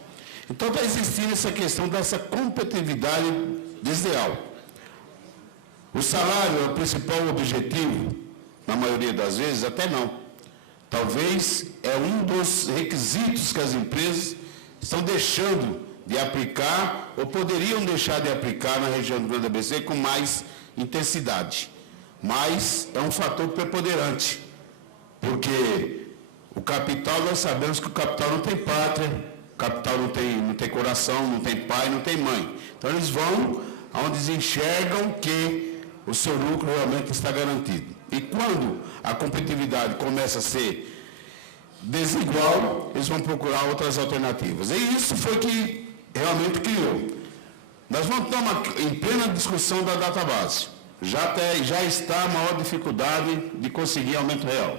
Então está existindo essa questão dessa competitividade desleal. O salário é o principal objetivo, na maioria das vezes, até não. Talvez é um dos requisitos que as empresas estão deixando de aplicar ou poderiam deixar de aplicar na região do Grande ABC com mais intensidade. Mas é um fator preponderante, porque o capital, nós sabemos que o capital não tem pátria, o capital não tem coração, não tem pai, não tem mãe. Então eles vão onde eles enxergam que o seu lucro realmente está garantido. E quando a competitividade começa a ser desigual, eles vão procurar outras alternativas. E isso foi que realmente criou. Nós vamos estar em plena discussão da database. Já está a maior dificuldade de conseguir aumento real.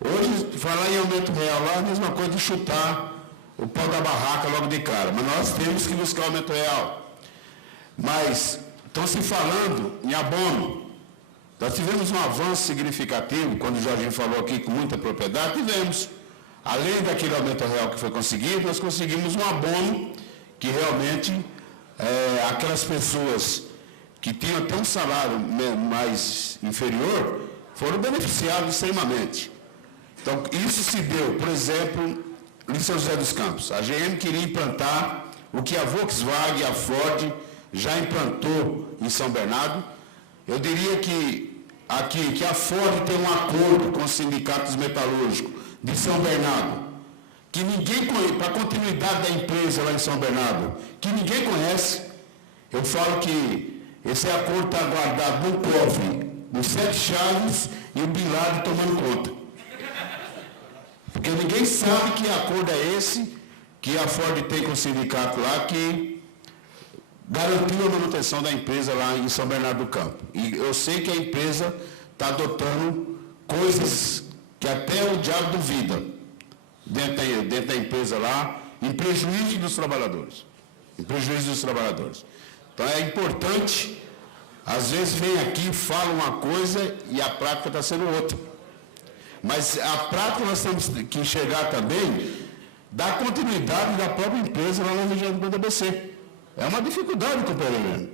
Hoje, falar em aumento real lá é a mesma coisa de chutar o pau da barraca logo de cara. Mas nós temos que buscar aumento real. Mas estão se falando em abono. Nós tivemos um avanço significativo, quando o Jorginho falou aqui com muita propriedade, tivemos. Além daquele aumento real que foi conseguido, nós conseguimos um abono que realmente aquelas pessoas que tinham até um salário mais inferior foram beneficiados extremamente. Então, isso se deu, por exemplo, em São José dos Campos. A GM queria implantar o que a Volkswagen e a Ford já implantou em São Bernardo. Eu diria que aqui, que a Ford tem um acordo com os sindicatos metalúrgicos de São Bernardo, que ninguém conhece, para a continuidade da empresa lá em São Bernardo, que ninguém conhece. Eu falo que esse acordo está guardado no cofre, nos 7 chaves e o Bin Laden tomando conta. Porque ninguém sabe que acordo é esse que a Ford tem com o sindicato lá, que garantiu a manutenção da empresa lá em São Bernardo do Campo. E eu sei que a empresa está adotando coisas que até o diabo duvida dentro da empresa lá, em prejuízo dos trabalhadores. Em prejuízo dos trabalhadores. Então é importante, às vezes vem aqui, fala uma coisa e a prática está sendo outra. Mas a prática nós temos que enxergar também da continuidade da própria empresa lá na região do BDBC. É uma dificuldade, companheiro.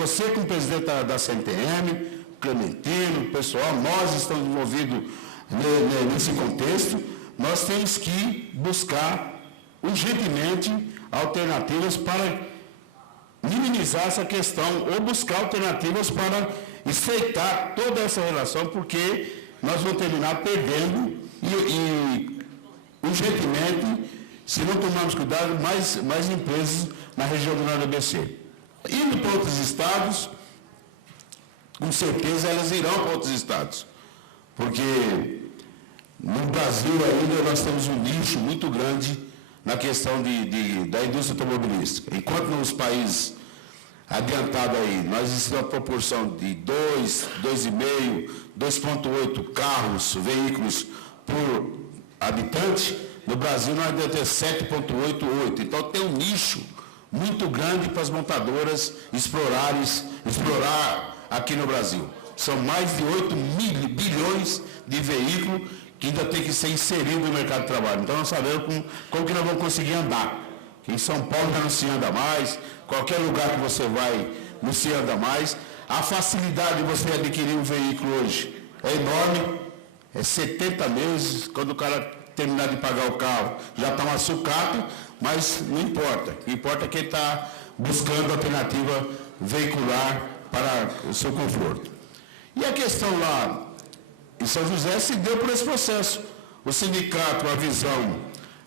Você, como presidente da CNTM, Clementino, o pessoal, nós estamos envolvidos nesse contexto, nós temos que buscar urgentemente alternativas para minimizar essa questão ou buscar alternativas para estreitar toda essa relação, porque nós vamos terminar perdendo e urgentemente, se não tomarmos cuidado, mais empresas na região do Norte ABC. Indo para outros estados, com certeza elas irão para outros estados, porque no Brasil ainda nós temos um nicho muito grande na questão da indústria automobilística. Enquanto nos países adiantados aí, nós existimos uma proporção de 2,5, 2,8 carros, veículos por habitante, no Brasil nós devemos ter 7,88. Então tem um nicho muito grande para as montadoras explorar aqui no Brasil. São mais de 8 bilhões de veículos que ainda tem que ser inserido no mercado de trabalho. Então nós sabemos como que nós vamos conseguir andar. Em São Paulo já não se anda mais, qualquer lugar que você vai não se anda mais. A facilidade de você adquirir um veículo hoje é enorme, é 70 meses, quando o cara terminar de pagar o carro, já está uma sucata, mas não importa. O que importa é que ele está buscando alternativa veicular para o seu conforto. E a questão lá em São José se deu por esse processo. O sindicato, a visão,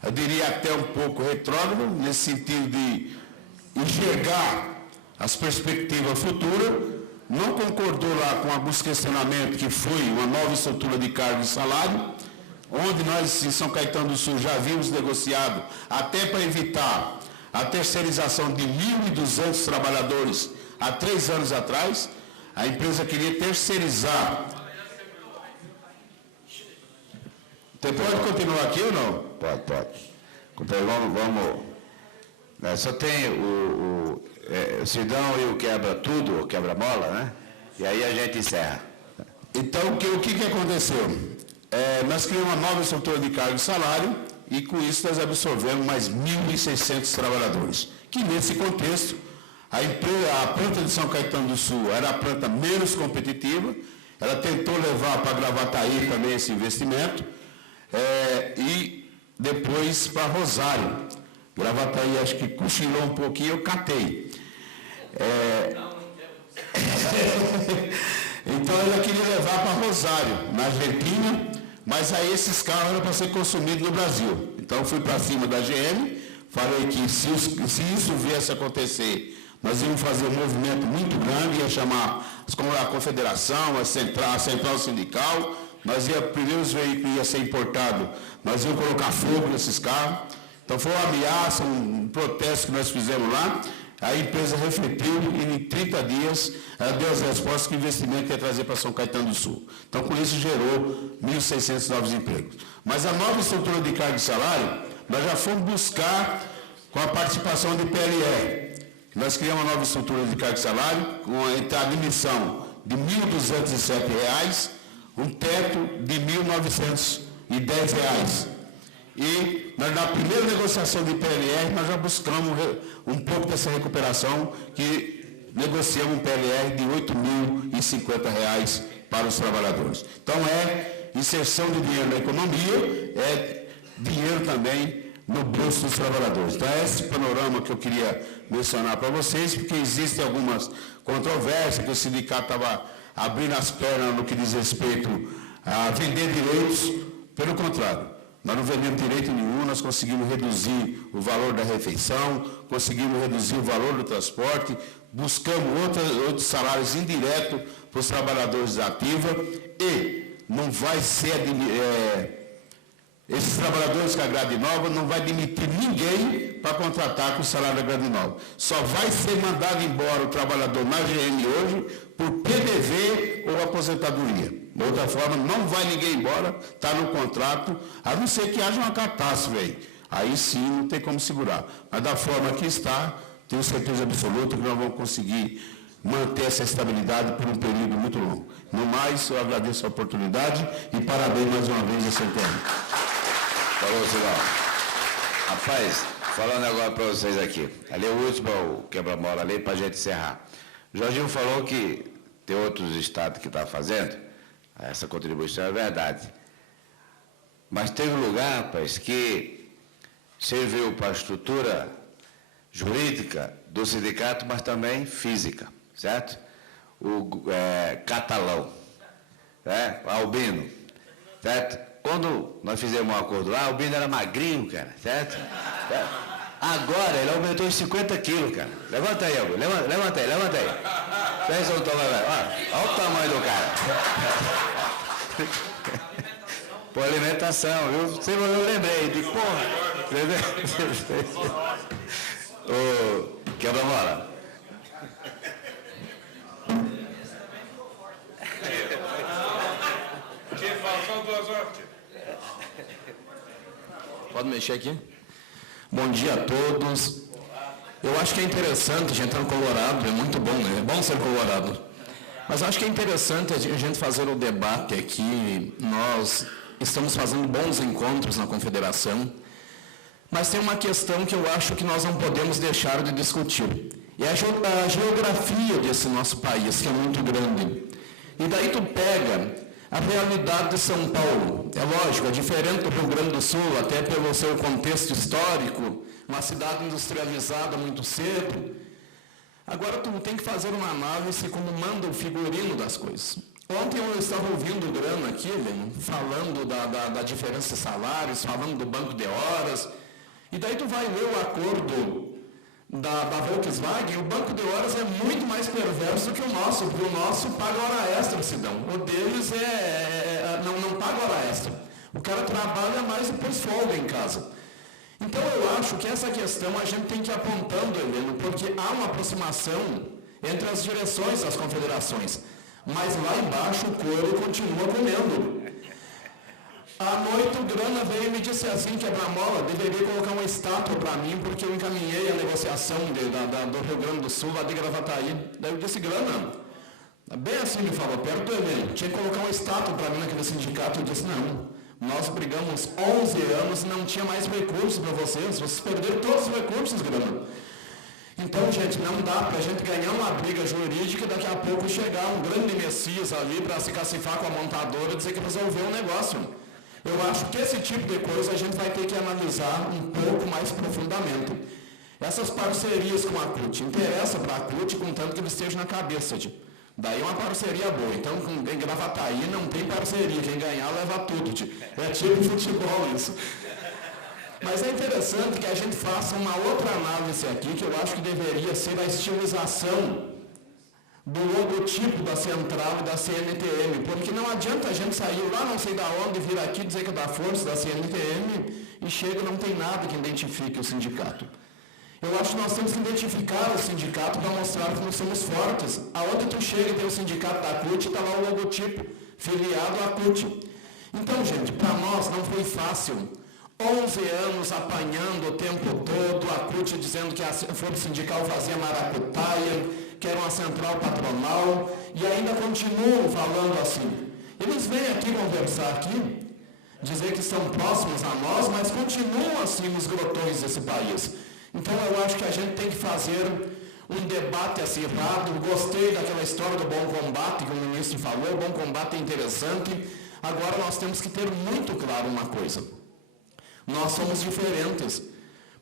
eu diria até um pouco retrógrado, nesse sentido de enxergar as perspectivas futuras, não concordou lá com alguns questionamentos que foi uma nova estrutura de cargo e salário, onde nós em São Caetano do Sul já havíamos negociado até para evitar a terceirização de 1.200 trabalhadores há 3 anos atrás. A empresa queria terceirizar. Você pode continuar aqui ou não? Pode. Vamos. Só tem o Sidão e o quebra-tudo, o quebra-mola, né? E aí a gente encerra. Então, o que aconteceu? Nós criamos uma nova estrutura de cargo e salário e com isso nós absorvemos mais 1.600 trabalhadores. Que nesse contexto, a planta de São Caetano do Sul era a planta menos competitiva, ela tentou levar para Gravataí também esse investimento, e depois para Rosário. Gravataí acho que cochilou um pouquinho, eu catei. Então ela queria levar para Rosário, na Argentina, mas aí esses carros eram para ser consumidos no Brasil. Então eu fui para cima da GM, falei que se isso viesse a acontecer, nós íamos fazer um movimento muito grande, ia chamar a confederação, a central sindical, primeiro os veículos iam ser importados, nós íamos colocar fogo nesses carros. Então foi uma ameaça, um protesto que nós fizemos lá. A empresa refletiu e em 30 dias ela deu as respostas que o investimento ia trazer para São Caetano do Sul. Então com isso gerou 1.600 novos empregos. Mas a nova estrutura de cargo e salário, nós já fomos buscar com a participação de PLR. Nós criamos uma nova estrutura de cargo e salário com a admissão de R$ 1.207, um teto de R$ 1.910. E na primeira negociação de PLR, nós já buscamos um pouco dessa recuperação, que negociamos um PLR de R$ 8.050 para os trabalhadores. Então, é inserção de dinheiro na economia, é dinheiro também no bolso dos trabalhadores. Então, é esse panorama que eu queria mencionar para vocês, porque existem algumas controvérsias, que o sindicato estava abrindo as pernas no que diz respeito a vender direitos. Pelo contrário, nós não vendemos direito nenhum, nós conseguimos reduzir o valor da refeição, conseguimos reduzir o valor do transporte, buscamos outros salários indiretos para os trabalhadores da ativa e não vai ser, esses trabalhadores com a grade nova não vai demitir ninguém para contratar com o salário da grade nova. Só vai ser mandado embora o trabalhador na GM hoje por PDV ou aposentadoria. De outra forma, não vai ninguém embora, está no contrato, a não ser que haja uma catástrofe aí. Aí sim, não tem como segurar. Mas da forma que está, tenho certeza absoluta que nós vamos conseguir manter essa estabilidade por um período muito longo. No mais, eu agradeço a oportunidade e parabéns mais uma vez a CNTM. Falou, Silvão. Rapaz, falando agora para vocês aqui. Ali é o último, o quebra-mola ali, para a gente encerrar. O Jorginho falou que tem outros estados que estão fazendo. Essa contribuição é verdade. Mas teve um lugar, rapaz, que serviu para a estrutura jurídica do sindicato, mas também física, certo? O Catalão, Albino, certo? Quando nós fizemos um acordo lá, o Albino era magrinho, cara, certo? Agora ele aumentou os 50 quilos, cara. Levanta aí, Albino, levanta aí. Pensa o tamanho, olha o tamanho do cara. Por alimentação, viu? Sempre eu lembrei, de porra. Ô, quebra-mola. Pode mexer aqui? Bom dia a todos. Eu acho que é interessante a gente entrar no Colorado, é muito bom, né? É bom ser colorado. Mas acho que é interessante a gente fazer o debate aqui. Nós estamos fazendo bons encontros na Confederação, mas tem uma questão que eu acho que nós não podemos deixar de discutir. E é a geografia desse nosso país, que é muito grande. E daí tu pega a realidade de São Paulo. É lógico, é diferente do Rio Grande do Sul, até pelo seu contexto histórico, uma cidade industrializada muito cedo. Agora tu tem que fazer uma análise como manda o figurino das coisas. Ontem eu estava ouvindo o Grana aqui, falando da diferença de salários, falando do banco de horas, e daí tu vai ler o acordo da Volkswagen, o banco de horas é muito mais perverso do que o nosso, porque o nosso paga hora extra, Sidão. O deles não paga hora extra. O cara trabalha mais e depois folga em casa. Então eu acho que essa questão a gente tem que ir apontando, Heleno, porque há uma aproximação entre as direções das confederações, mas lá embaixo o couro continua comendo. À noite o Grana veio e me disse assim, quebra-mola, deveria colocar uma estátua para mim, porque eu encaminhei a negociação do Rio Grande do Sul, lá de Gravataí. Daí eu disse, Grana, bem assim ele falou, perto do Heleno, tinha que colocar uma estátua para mim naquele sindicato. Eu disse, não. Nós brigamos 11 anos e não tinha mais recursos para vocês perderam todos os recursos, Grana. Então, gente, não dá para a gente ganhar uma briga jurídica e daqui a pouco chegar um grande Messias ali para se cacifar com a montadora e dizer que resolveu o negócio. Eu acho que esse tipo de coisa a gente vai ter que analisar um pouco mais profundamente. Essas parcerias com a CUT, interessa para a CUT, contanto que ele esteja na cabeça. Daí uma parceria boa. Então, em Gravataí não tem parceria. Quem ganhar leva tudo. É tipo futebol isso. Mas é interessante que a gente faça uma outra análise aqui, que eu acho que deveria ser a estilização do logotipo da Central e da CNTM, porque não adianta a gente sair lá não sei da onde, vir aqui dizer que é da força da CNTM e chega e não tem nada que identifique o sindicato. Eu acho que nós temos que identificar o sindicato para mostrar que nós somos fortes. Aonde tu chega e tem o sindicato da CUT, está lá o logotipo, filiado à CUT. Então, gente, para nós não foi fácil. 11 anos apanhando o tempo todo, a CUT dizendo que a Força Sindical fazia maracutaia, que era uma central patronal, e ainda continuam falando assim. Eles vêm aqui conversar aqui, dizer que estão próximos a nós, mas continuam assim nos grotões desse país. Então eu acho que a gente tem que fazer um debate acirrado. Gostei daquela história do bom combate que o ministro falou, o bom combate é interessante. Agora nós temos que ter muito claro uma coisa. Nós somos diferentes.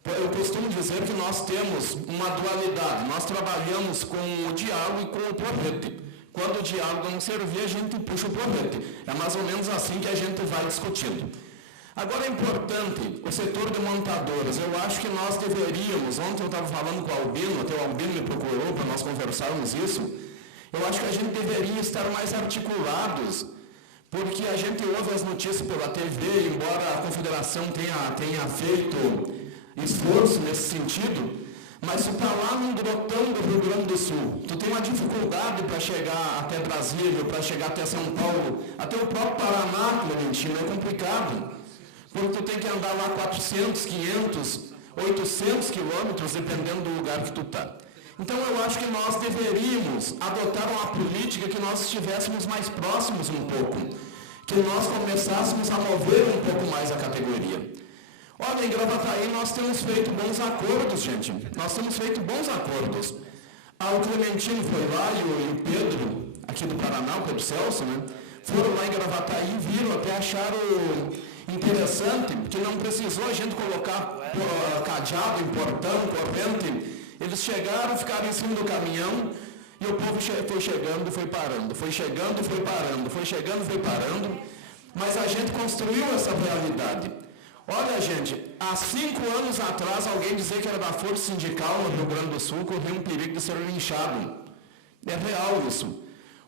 Eu costumo dizer que nós temos uma dualidade. Nós trabalhamos com o diálogo e com o porrete. Quando o diálogo não servir, a gente puxa o porrete. É mais ou menos assim que a gente vai discutindo. Agora é importante, o setor de montadoras, eu acho que nós deveríamos, ontem eu estava falando com o Albino, até o Albino me procurou para nós conversarmos isso, eu acho que a gente deveria estar mais articulados, porque a gente ouve as notícias pela TV, embora a Confederação tenha feito esforço nesse sentido, mas tu está lá num grotão do Rio Grande do Sul, tu tem uma dificuldade para chegar até Brasília, para chegar até São Paulo, até o próprio Paraná, Clementino, é complicado. Porque tu tem que andar lá 400, 500, 800 quilômetros, dependendo do lugar que tu está. Então eu acho que nós deveríamos adotar uma política que nós estivéssemos mais próximos um pouco, que nós começássemos a mover um pouco mais a categoria. Olha, em Gravataí nós temos feito bons acordos, gente. Nós temos feito bons acordos. O Clementino foi lá e o Pedro, aqui do Paraná, o Pedro Celso, né? Foram lá em Gravataí e viram, até acharam interessante, que não precisou a gente colocar cadeado em portão, corrente. Eles chegaram, ficaram em cima do caminhão e o povo foi chegando e foi parando, foi chegando e foi parando, foi chegando e foi parando. Mas a gente construiu essa realidade. Olha, gente, há 5 anos atrás, alguém dizer que era da Força Sindical no Rio Grande do Sul corria um perigo de ser linchado. É real isso.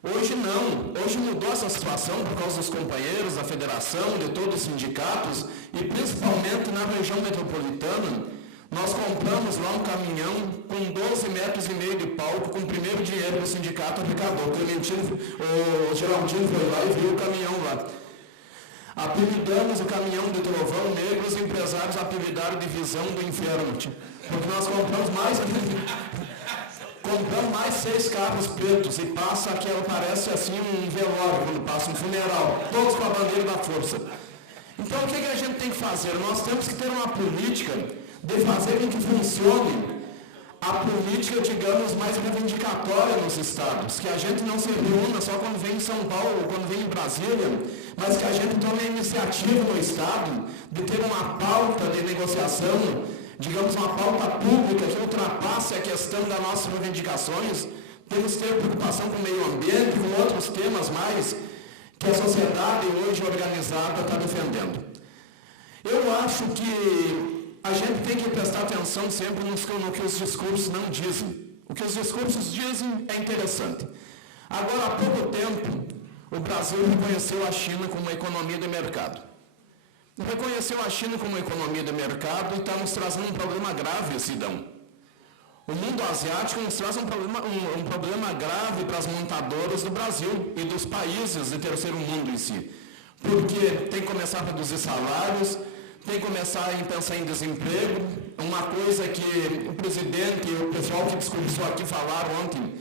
Hoje não, hoje mudou essa situação por causa dos companheiros, da federação, de todos os sindicatos e principalmente na região metropolitana. Nós compramos lá um caminhão com 12 metros e meio de palco, com o primeiro dinheiro do sindicato arrecadou. O Geraldino foi lá e viu o caminhão lá. Apelidamos o caminhão de Trovão Negro, os empresários apelidaram de Visão do Inferno, porque nós compramos mais 6 carros pretos e passa aquela, parece assim um velório, quando passa um funeral, todos com a bandeira da força. Então o que a gente tem que fazer? Nós temos que ter uma política de fazer com que funcione a política, digamos, mais reivindicatória nos estados, que a gente não se reúna só quando vem em São Paulo, quando vem em Brasília, mas que a gente tome a iniciativa no estado de ter uma pauta de negociação, digamos, uma pauta pública que ultrapasse a questão das nossas reivindicações. Temos que ter preocupação com o meio ambiente, com outros temas mais que a sociedade hoje organizada está defendendo. Eu acho que a gente tem que prestar atenção sempre no que os discursos não dizem. O que os discursos dizem é interessante. Agora, há pouco tempo, o Brasil reconheceu a China como uma economia de mercado. Reconheceu a China como uma economia de mercado e está nos trazendo um problema grave, Sidão. O mundo asiático nos traz um problema grave para as montadoras do Brasil e dos países de terceiro mundo em si. Porque tem que começar a reduzir salários, tem que começar a pensar em desemprego. Uma coisa que o presidente e o pessoal que discursou aqui falaram ontem,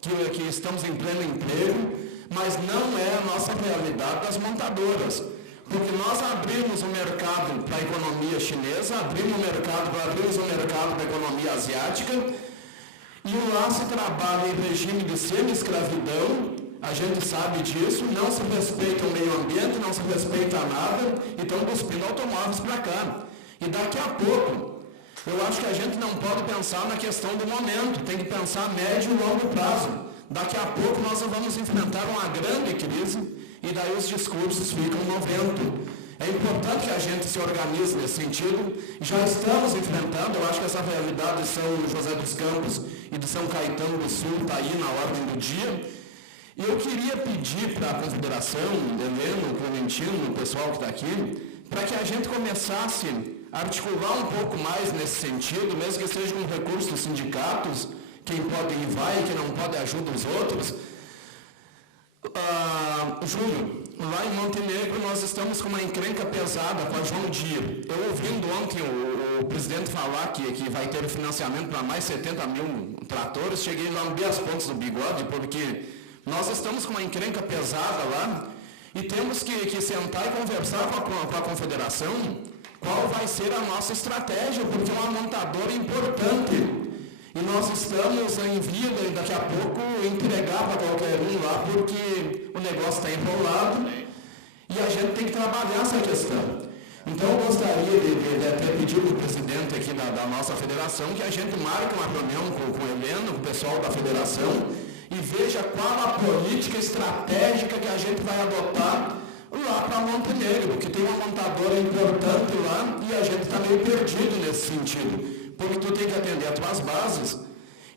que estamos em pleno emprego, mas não é a nossa realidade das montadoras. Porque nós abrimos o mercado para a economia chinesa, abrimos o mercado para a economia asiática, e lá se trabalha em regime de semi-escravidão, a gente sabe disso, não se respeita o meio ambiente, não se respeita nada, e estão cuspindo automóveis para cá. E daqui a pouco, eu acho que a gente não pode pensar na questão do momento, tem que pensar a médio e longo prazo. Daqui a pouco nós vamos enfrentar uma grande crise, e daí os discursos ficam no vento. É importante que a gente se organize nesse sentido. Já estamos enfrentando, eu acho que essa realidade de São José dos Campos e de São Caetano do Sul está aí na ordem do dia. E eu queria pedir para a Confederação, Heleno, Clementino, o pessoal que está aqui, para que a gente começasse a articular um pouco mais nesse sentido, mesmo que seja com recursos dos sindicatos, quem pode ir vai, quem não pode ajuda os outros. Júlio, lá em Montenegro nós estamos com uma encrenca pesada com a João Dia. Eu ouvindo ontem o presidente falar que vai ter financiamento para mais 70 mil tratores, cheguei a lamber as pontas do bigode, porque nós estamos com uma encrenca pesada lá, E temos que sentar e conversar com a confederação qual vai ser a nossa estratégia, porque é uma montadora importante. E nós estamos em vida e daqui a pouco entregar para qualquer um lá, porque o negócio está enrolado e a gente tem que trabalhar essa questão. Então eu gostaria de até pedir para o presidente aqui da nossa federação que a gente marque uma reunião com o Heleno, com o pessoal da federação, e veja qual a política estratégica que a gente vai adotar lá para Montenegro, porque tem uma montadora importante lá e a gente está meio perdido nesse sentido, porque tu tem que atender as tuas bases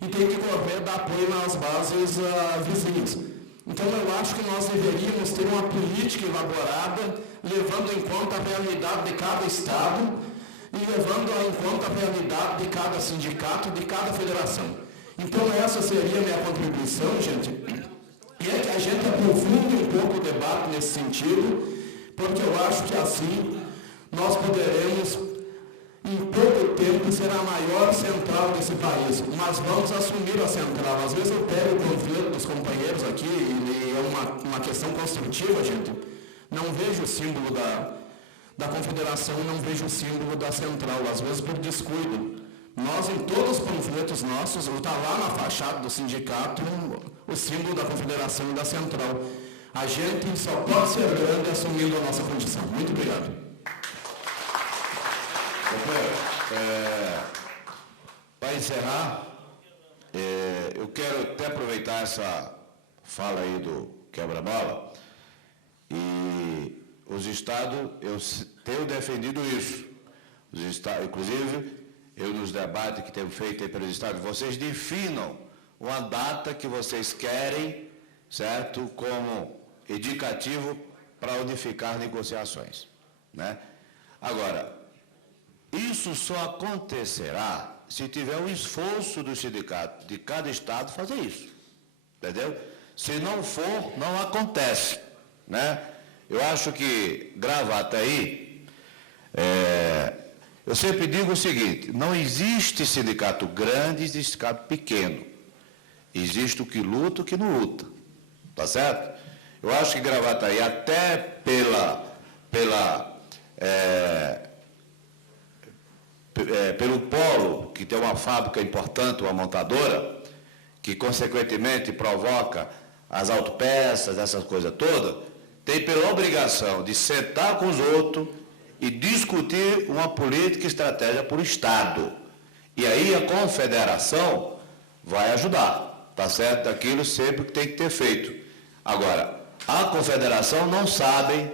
e tem que correr dar apoio nas bases vizinhas. Então eu acho que nós deveríamos ter uma política elaborada, levando em conta a realidade de cada estado e levando em conta a realidade de cada sindicato, de cada federação. Então essa seria a minha contribuição, gente, e é que a gente aprofunde um pouco o debate nesse sentido, porque eu acho que assim nós poderemos, em pouco tempo, ser a maior central desse país, mas vamos assumir a central. Às vezes eu pego o conflito dos companheiros aqui, e é uma questão construtiva, gente. Não vejo o símbolo da confederação, não vejo o símbolo da central, às vezes por descuido. Nós, em todos os panfletos nossos, está lá na fachada do sindicato o símbolo da confederação e da central. A gente só pode ser grande assumindo a nossa condição. Muito obrigado. Para encerrar, eu quero até aproveitar essa fala aí do quebra-mola, e os estados, eu tenho defendido isso. Os estados, inclusive, eu nos debates que temos feito aí pelos estados, vocês definam uma data que vocês querem, certo, como indicativo para unificar negociações, né? Agora, isso só acontecerá se tiver um esforço do sindicato de cada estado fazer isso, entendeu? Se não for, não acontece, né? Eu acho que Gravataí, eu sempre digo o seguinte, não existe sindicato grande e sindicato pequeno. Existe o que luta e o que não luta, tá certo? Eu acho que Gravataí, até pelo polo, que tem uma fábrica importante, uma montadora, que consequentemente provoca as autopeças, essas coisas todas, tem pela obrigação de sentar com os outros e discutir uma política e estratégia por Estado. E aí a confederação vai ajudar, tá certo? Daquilo sempre que tem que ter feito. Agora, a confederação não sabe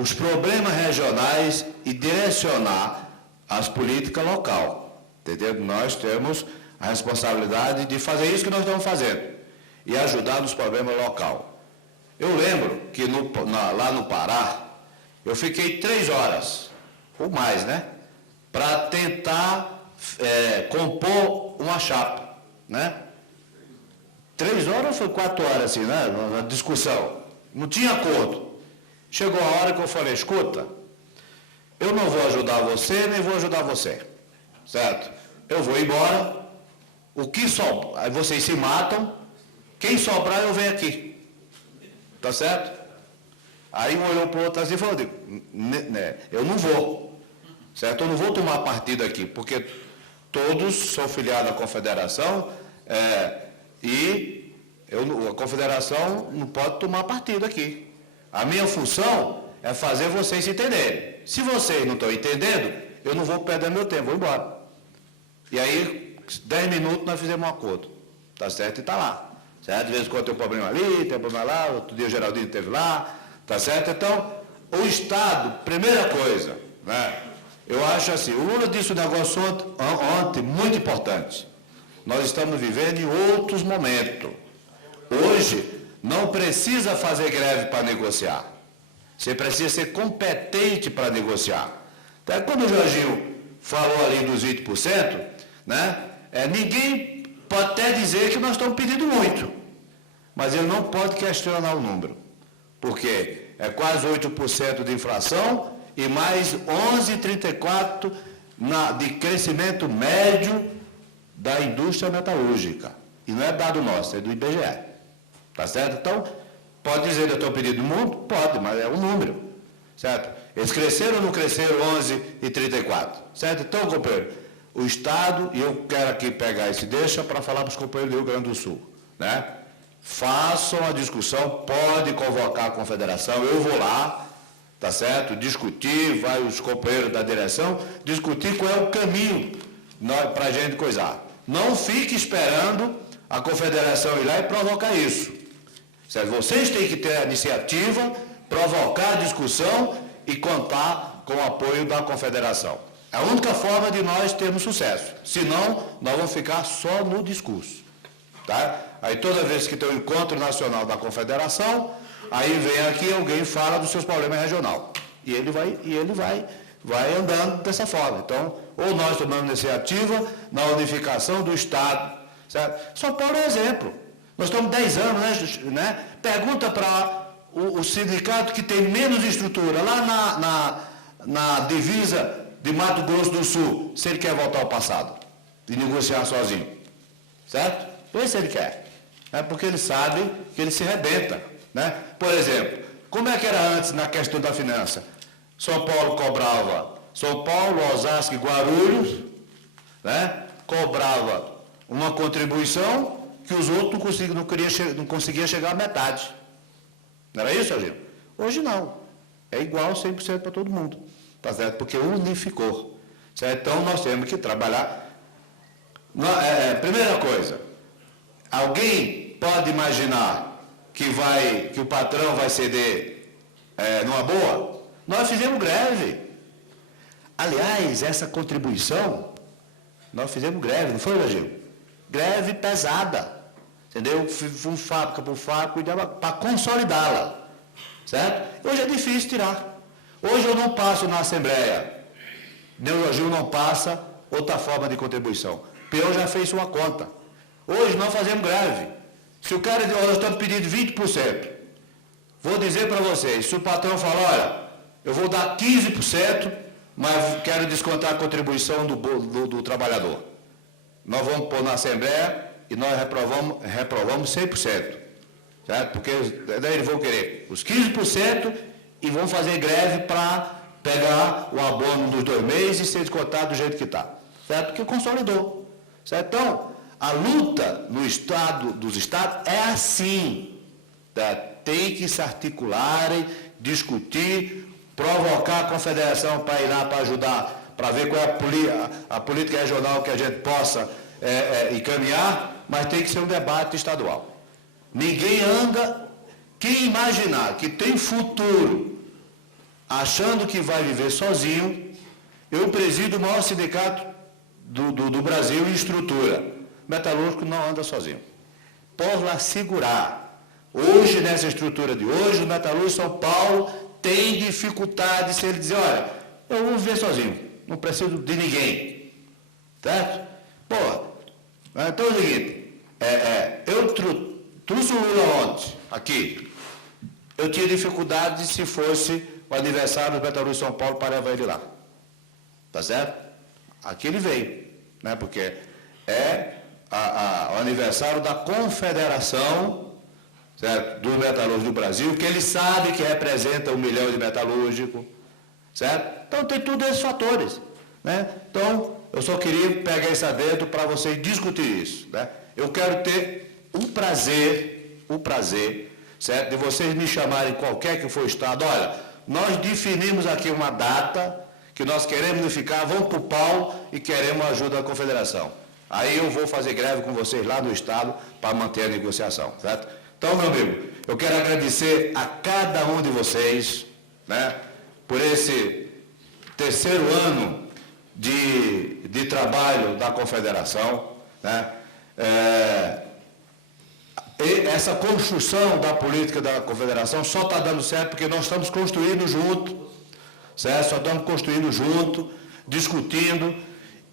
os problemas regionais e direcionar as políticas local, entendeu? Nós temos a responsabilidade de fazer isso que nós estamos fazendo e ajudar nos problemas local. Eu lembro que lá no Pará, eu fiquei 3 horas, ou mais, né? Para tentar compor uma chapa, né? 3 horas ou foi 4 horas, assim, né? Na discussão. Não tinha acordo. Chegou a hora que eu falei, escuta, eu não vou ajudar você, nem vou ajudar você, certo? Eu vou embora, o que sobra, aí vocês se matam, quem sobrar eu venho aqui. Tá certo? Aí um olhou para o outro assim e falou, eu não vou, certo? Eu não vou tomar partido aqui, porque todos são filiados à confederação e a confederação não pode tomar partido aqui. A minha função é fazer vocês se entenderem. Se vocês não estão entendendo, eu não vou perder meu tempo, vou embora. E aí, 10 minutos nós fizemos um acordo, tá certo? E está lá. Certo? De vez em quando tem um problema ali, tem um problema lá, outro dia o Geraldinho esteve lá, tá certo? Então, o Estado, primeira coisa, né? Eu acho assim, o Lula disse um negócio ontem muito importante. Nós estamos vivendo em outros momentos. Hoje, não precisa fazer greve para negociar. Você precisa ser competente para negociar. Então, quando o Jorginho falou ali dos 20%, né? Ninguém pode até dizer que nós estamos pedindo muito, mas ele não pode questionar o número, porque é quase 8% de inflação e mais 11,34% de crescimento médio da indústria metalúrgica. E não é dado nosso, é do IBGE. Tá certo? Então, pode dizer que eu estou pedindo muito? Pode, mas é um número. Certo? Eles cresceram ou não cresceram 11,34? Certo? Então, companheiro, o Estado, e eu quero aqui pegar esse deixa para falar para os companheiros do Rio Grande do Sul, né? Façam a discussão, pode convocar a confederação, eu vou lá, tá certo? Discutir, vai os companheiros da direção, discutir qual é o caminho para a gente coisar. Não fique esperando a confederação ir lá e provocar isso. Certo? Vocês têm que ter a iniciativa, provocar a discussão e contar com o apoio da confederação. É a única forma de nós termos sucesso. Senão, nós vamos ficar só no discurso. Tá? Aí toda vez que tem um encontro nacional da confederação, aí vem aqui alguém fala dos seus problemas regional. E ele vai andando dessa forma. Então, ou nós tomamos iniciativa na unificação do Estado. Certo? São Paulo é exemplo. Nós estamos 10 anos, né? Pergunta para o sindicato que tem menos estrutura, lá na divisa de Mato Grosso do Sul, se ele quer voltar ao passado e negociar sozinho. Certo? Pois ele quer. Né? Porque ele sabe que ele se rebenta. Né? Por exemplo, como é que era antes na questão da finança? São Paulo cobrava, São Paulo, Osasco e Guarulhos, né? Cobrava uma contribuição que os outros não conseguiam chegar à metade. Não era isso, Agil? Hoje não. É igual 100% para todo mundo. Tá certo? Porque unificou. Certo? Então, nós temos que trabalhar. Primeira coisa, alguém pode imaginar que o patrão vai ceder numa boa? Nós fizemos greve. Aliás, essa contribuição, nós fizemos greve, não foi, Agil? Greve pesada. Entendeu? Fomos fábrica por fábrica para consolidá-la. Certo? Hoje é difícil tirar. Hoje eu não passo na Assembleia. Nem o Agil não passa outra forma de contribuição. O peão já fez sua conta. Hoje nós fazemos greve. Se o cara diz, nós estamos pedindo 20%, vou dizer para vocês, se o patrão falar, olha, eu vou dar 15%, mas quero descontar a contribuição do trabalhador. Nós vamos pôr na Assembleia e nós reprovamos 100%. Certo? Porque daí eles vão querer os 15% e vão fazer greve para pegar o abono dos 2 meses e ser descontado do jeito que está. Certo? Porque consolidou. Certo? Então, a luta no Estado, dos Estados é assim. Tá? Tem que se articularem, discutir, provocar a confederação para ir lá para ajudar, para ver qual é a política regional que a gente possa encaminhar, mas tem que ser um debate estadual. Ninguém anda, quem imaginar que tem futuro achando que vai viver sozinho, eu presido o maior sindicato do Brasil em estrutura. Metalúrgico não anda sozinho. Por lá segurar. Hoje, nessa estrutura de hoje, o metalúrgico São Paulo tem dificuldade se ele dizer, olha, eu vou viver sozinho, não preciso de ninguém. Certo? Então é o seguinte, eu trouxe o Lula ontem, aqui. Eu tinha dificuldade se fosse o aniversário do metalúrgico São Paulo para levar ele lá. Tá certo? Aqui ele veio, né? Porque é o aniversário da Confederação, certo? Do Metalúrgico do Brasil, que ele sabe que representa 1 milhão de metalúrgicos, certo? Então tem todos esses fatores, né? Então, eu só queria pegar isso adentro para vocês discutir isso, né? Eu quero ter o prazer, certo? De vocês me chamarem qualquer que for o Estado, olha, nós definimos aqui uma data que nós queremos unificar, vamos para o pau e queremos a ajuda da Confederação. Aí eu vou fazer greve com vocês lá no Estado para manter a negociação, certo? Então, meu amigo, eu quero agradecer a cada um de vocês, né, por esse 3º ano de trabalho da Confederação, né? E essa construção da política da Confederação só está dando certo porque nós estamos construindo junto, certo? Só estamos construindo junto, discutindo.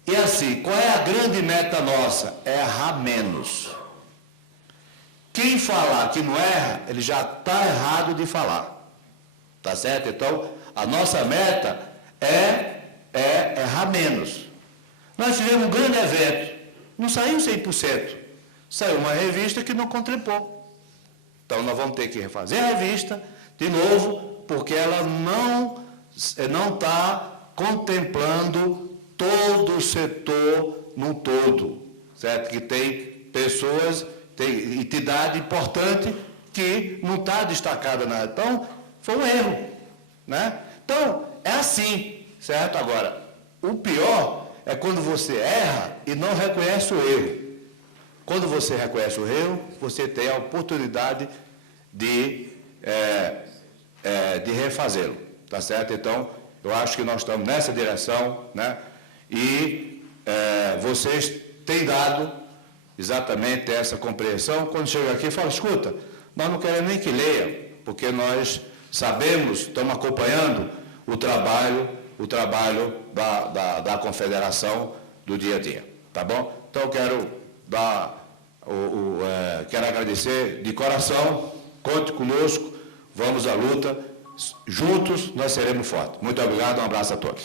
E assim, qual é a grande meta nossa? É errar menos. Quem falar que não erra, ele já está errado de falar. Tá certo? Então, a nossa meta é errar menos. Nós tivemos um grande evento, não saiu 100%. Saiu uma revista que não contemplou. Então, nós vamos ter que refazer a revista de novo, porque ela não está contemplando todo o setor no todo, certo? Que tem pessoas, tem entidade importante que não está destacada nada. Então, foi um erro, né? Então, é assim, certo? Agora, o pior é quando você erra e não reconhece o erro. Quando você reconhece o erro, você tem a oportunidade de refazê-lo, tá certo? Então, eu acho que nós estamos nessa direção, né? E vocês têm dado exatamente essa compreensão. Quando chega aqui, fala, escuta, nós não queremos nem que leia, porque nós sabemos, estamos acompanhando o trabalho da confederação do dia a dia, tá bom? Então, eu quero quero agradecer de coração, conte conosco, vamos à luta, juntos nós seremos fortes. Muito obrigado, um abraço a todos.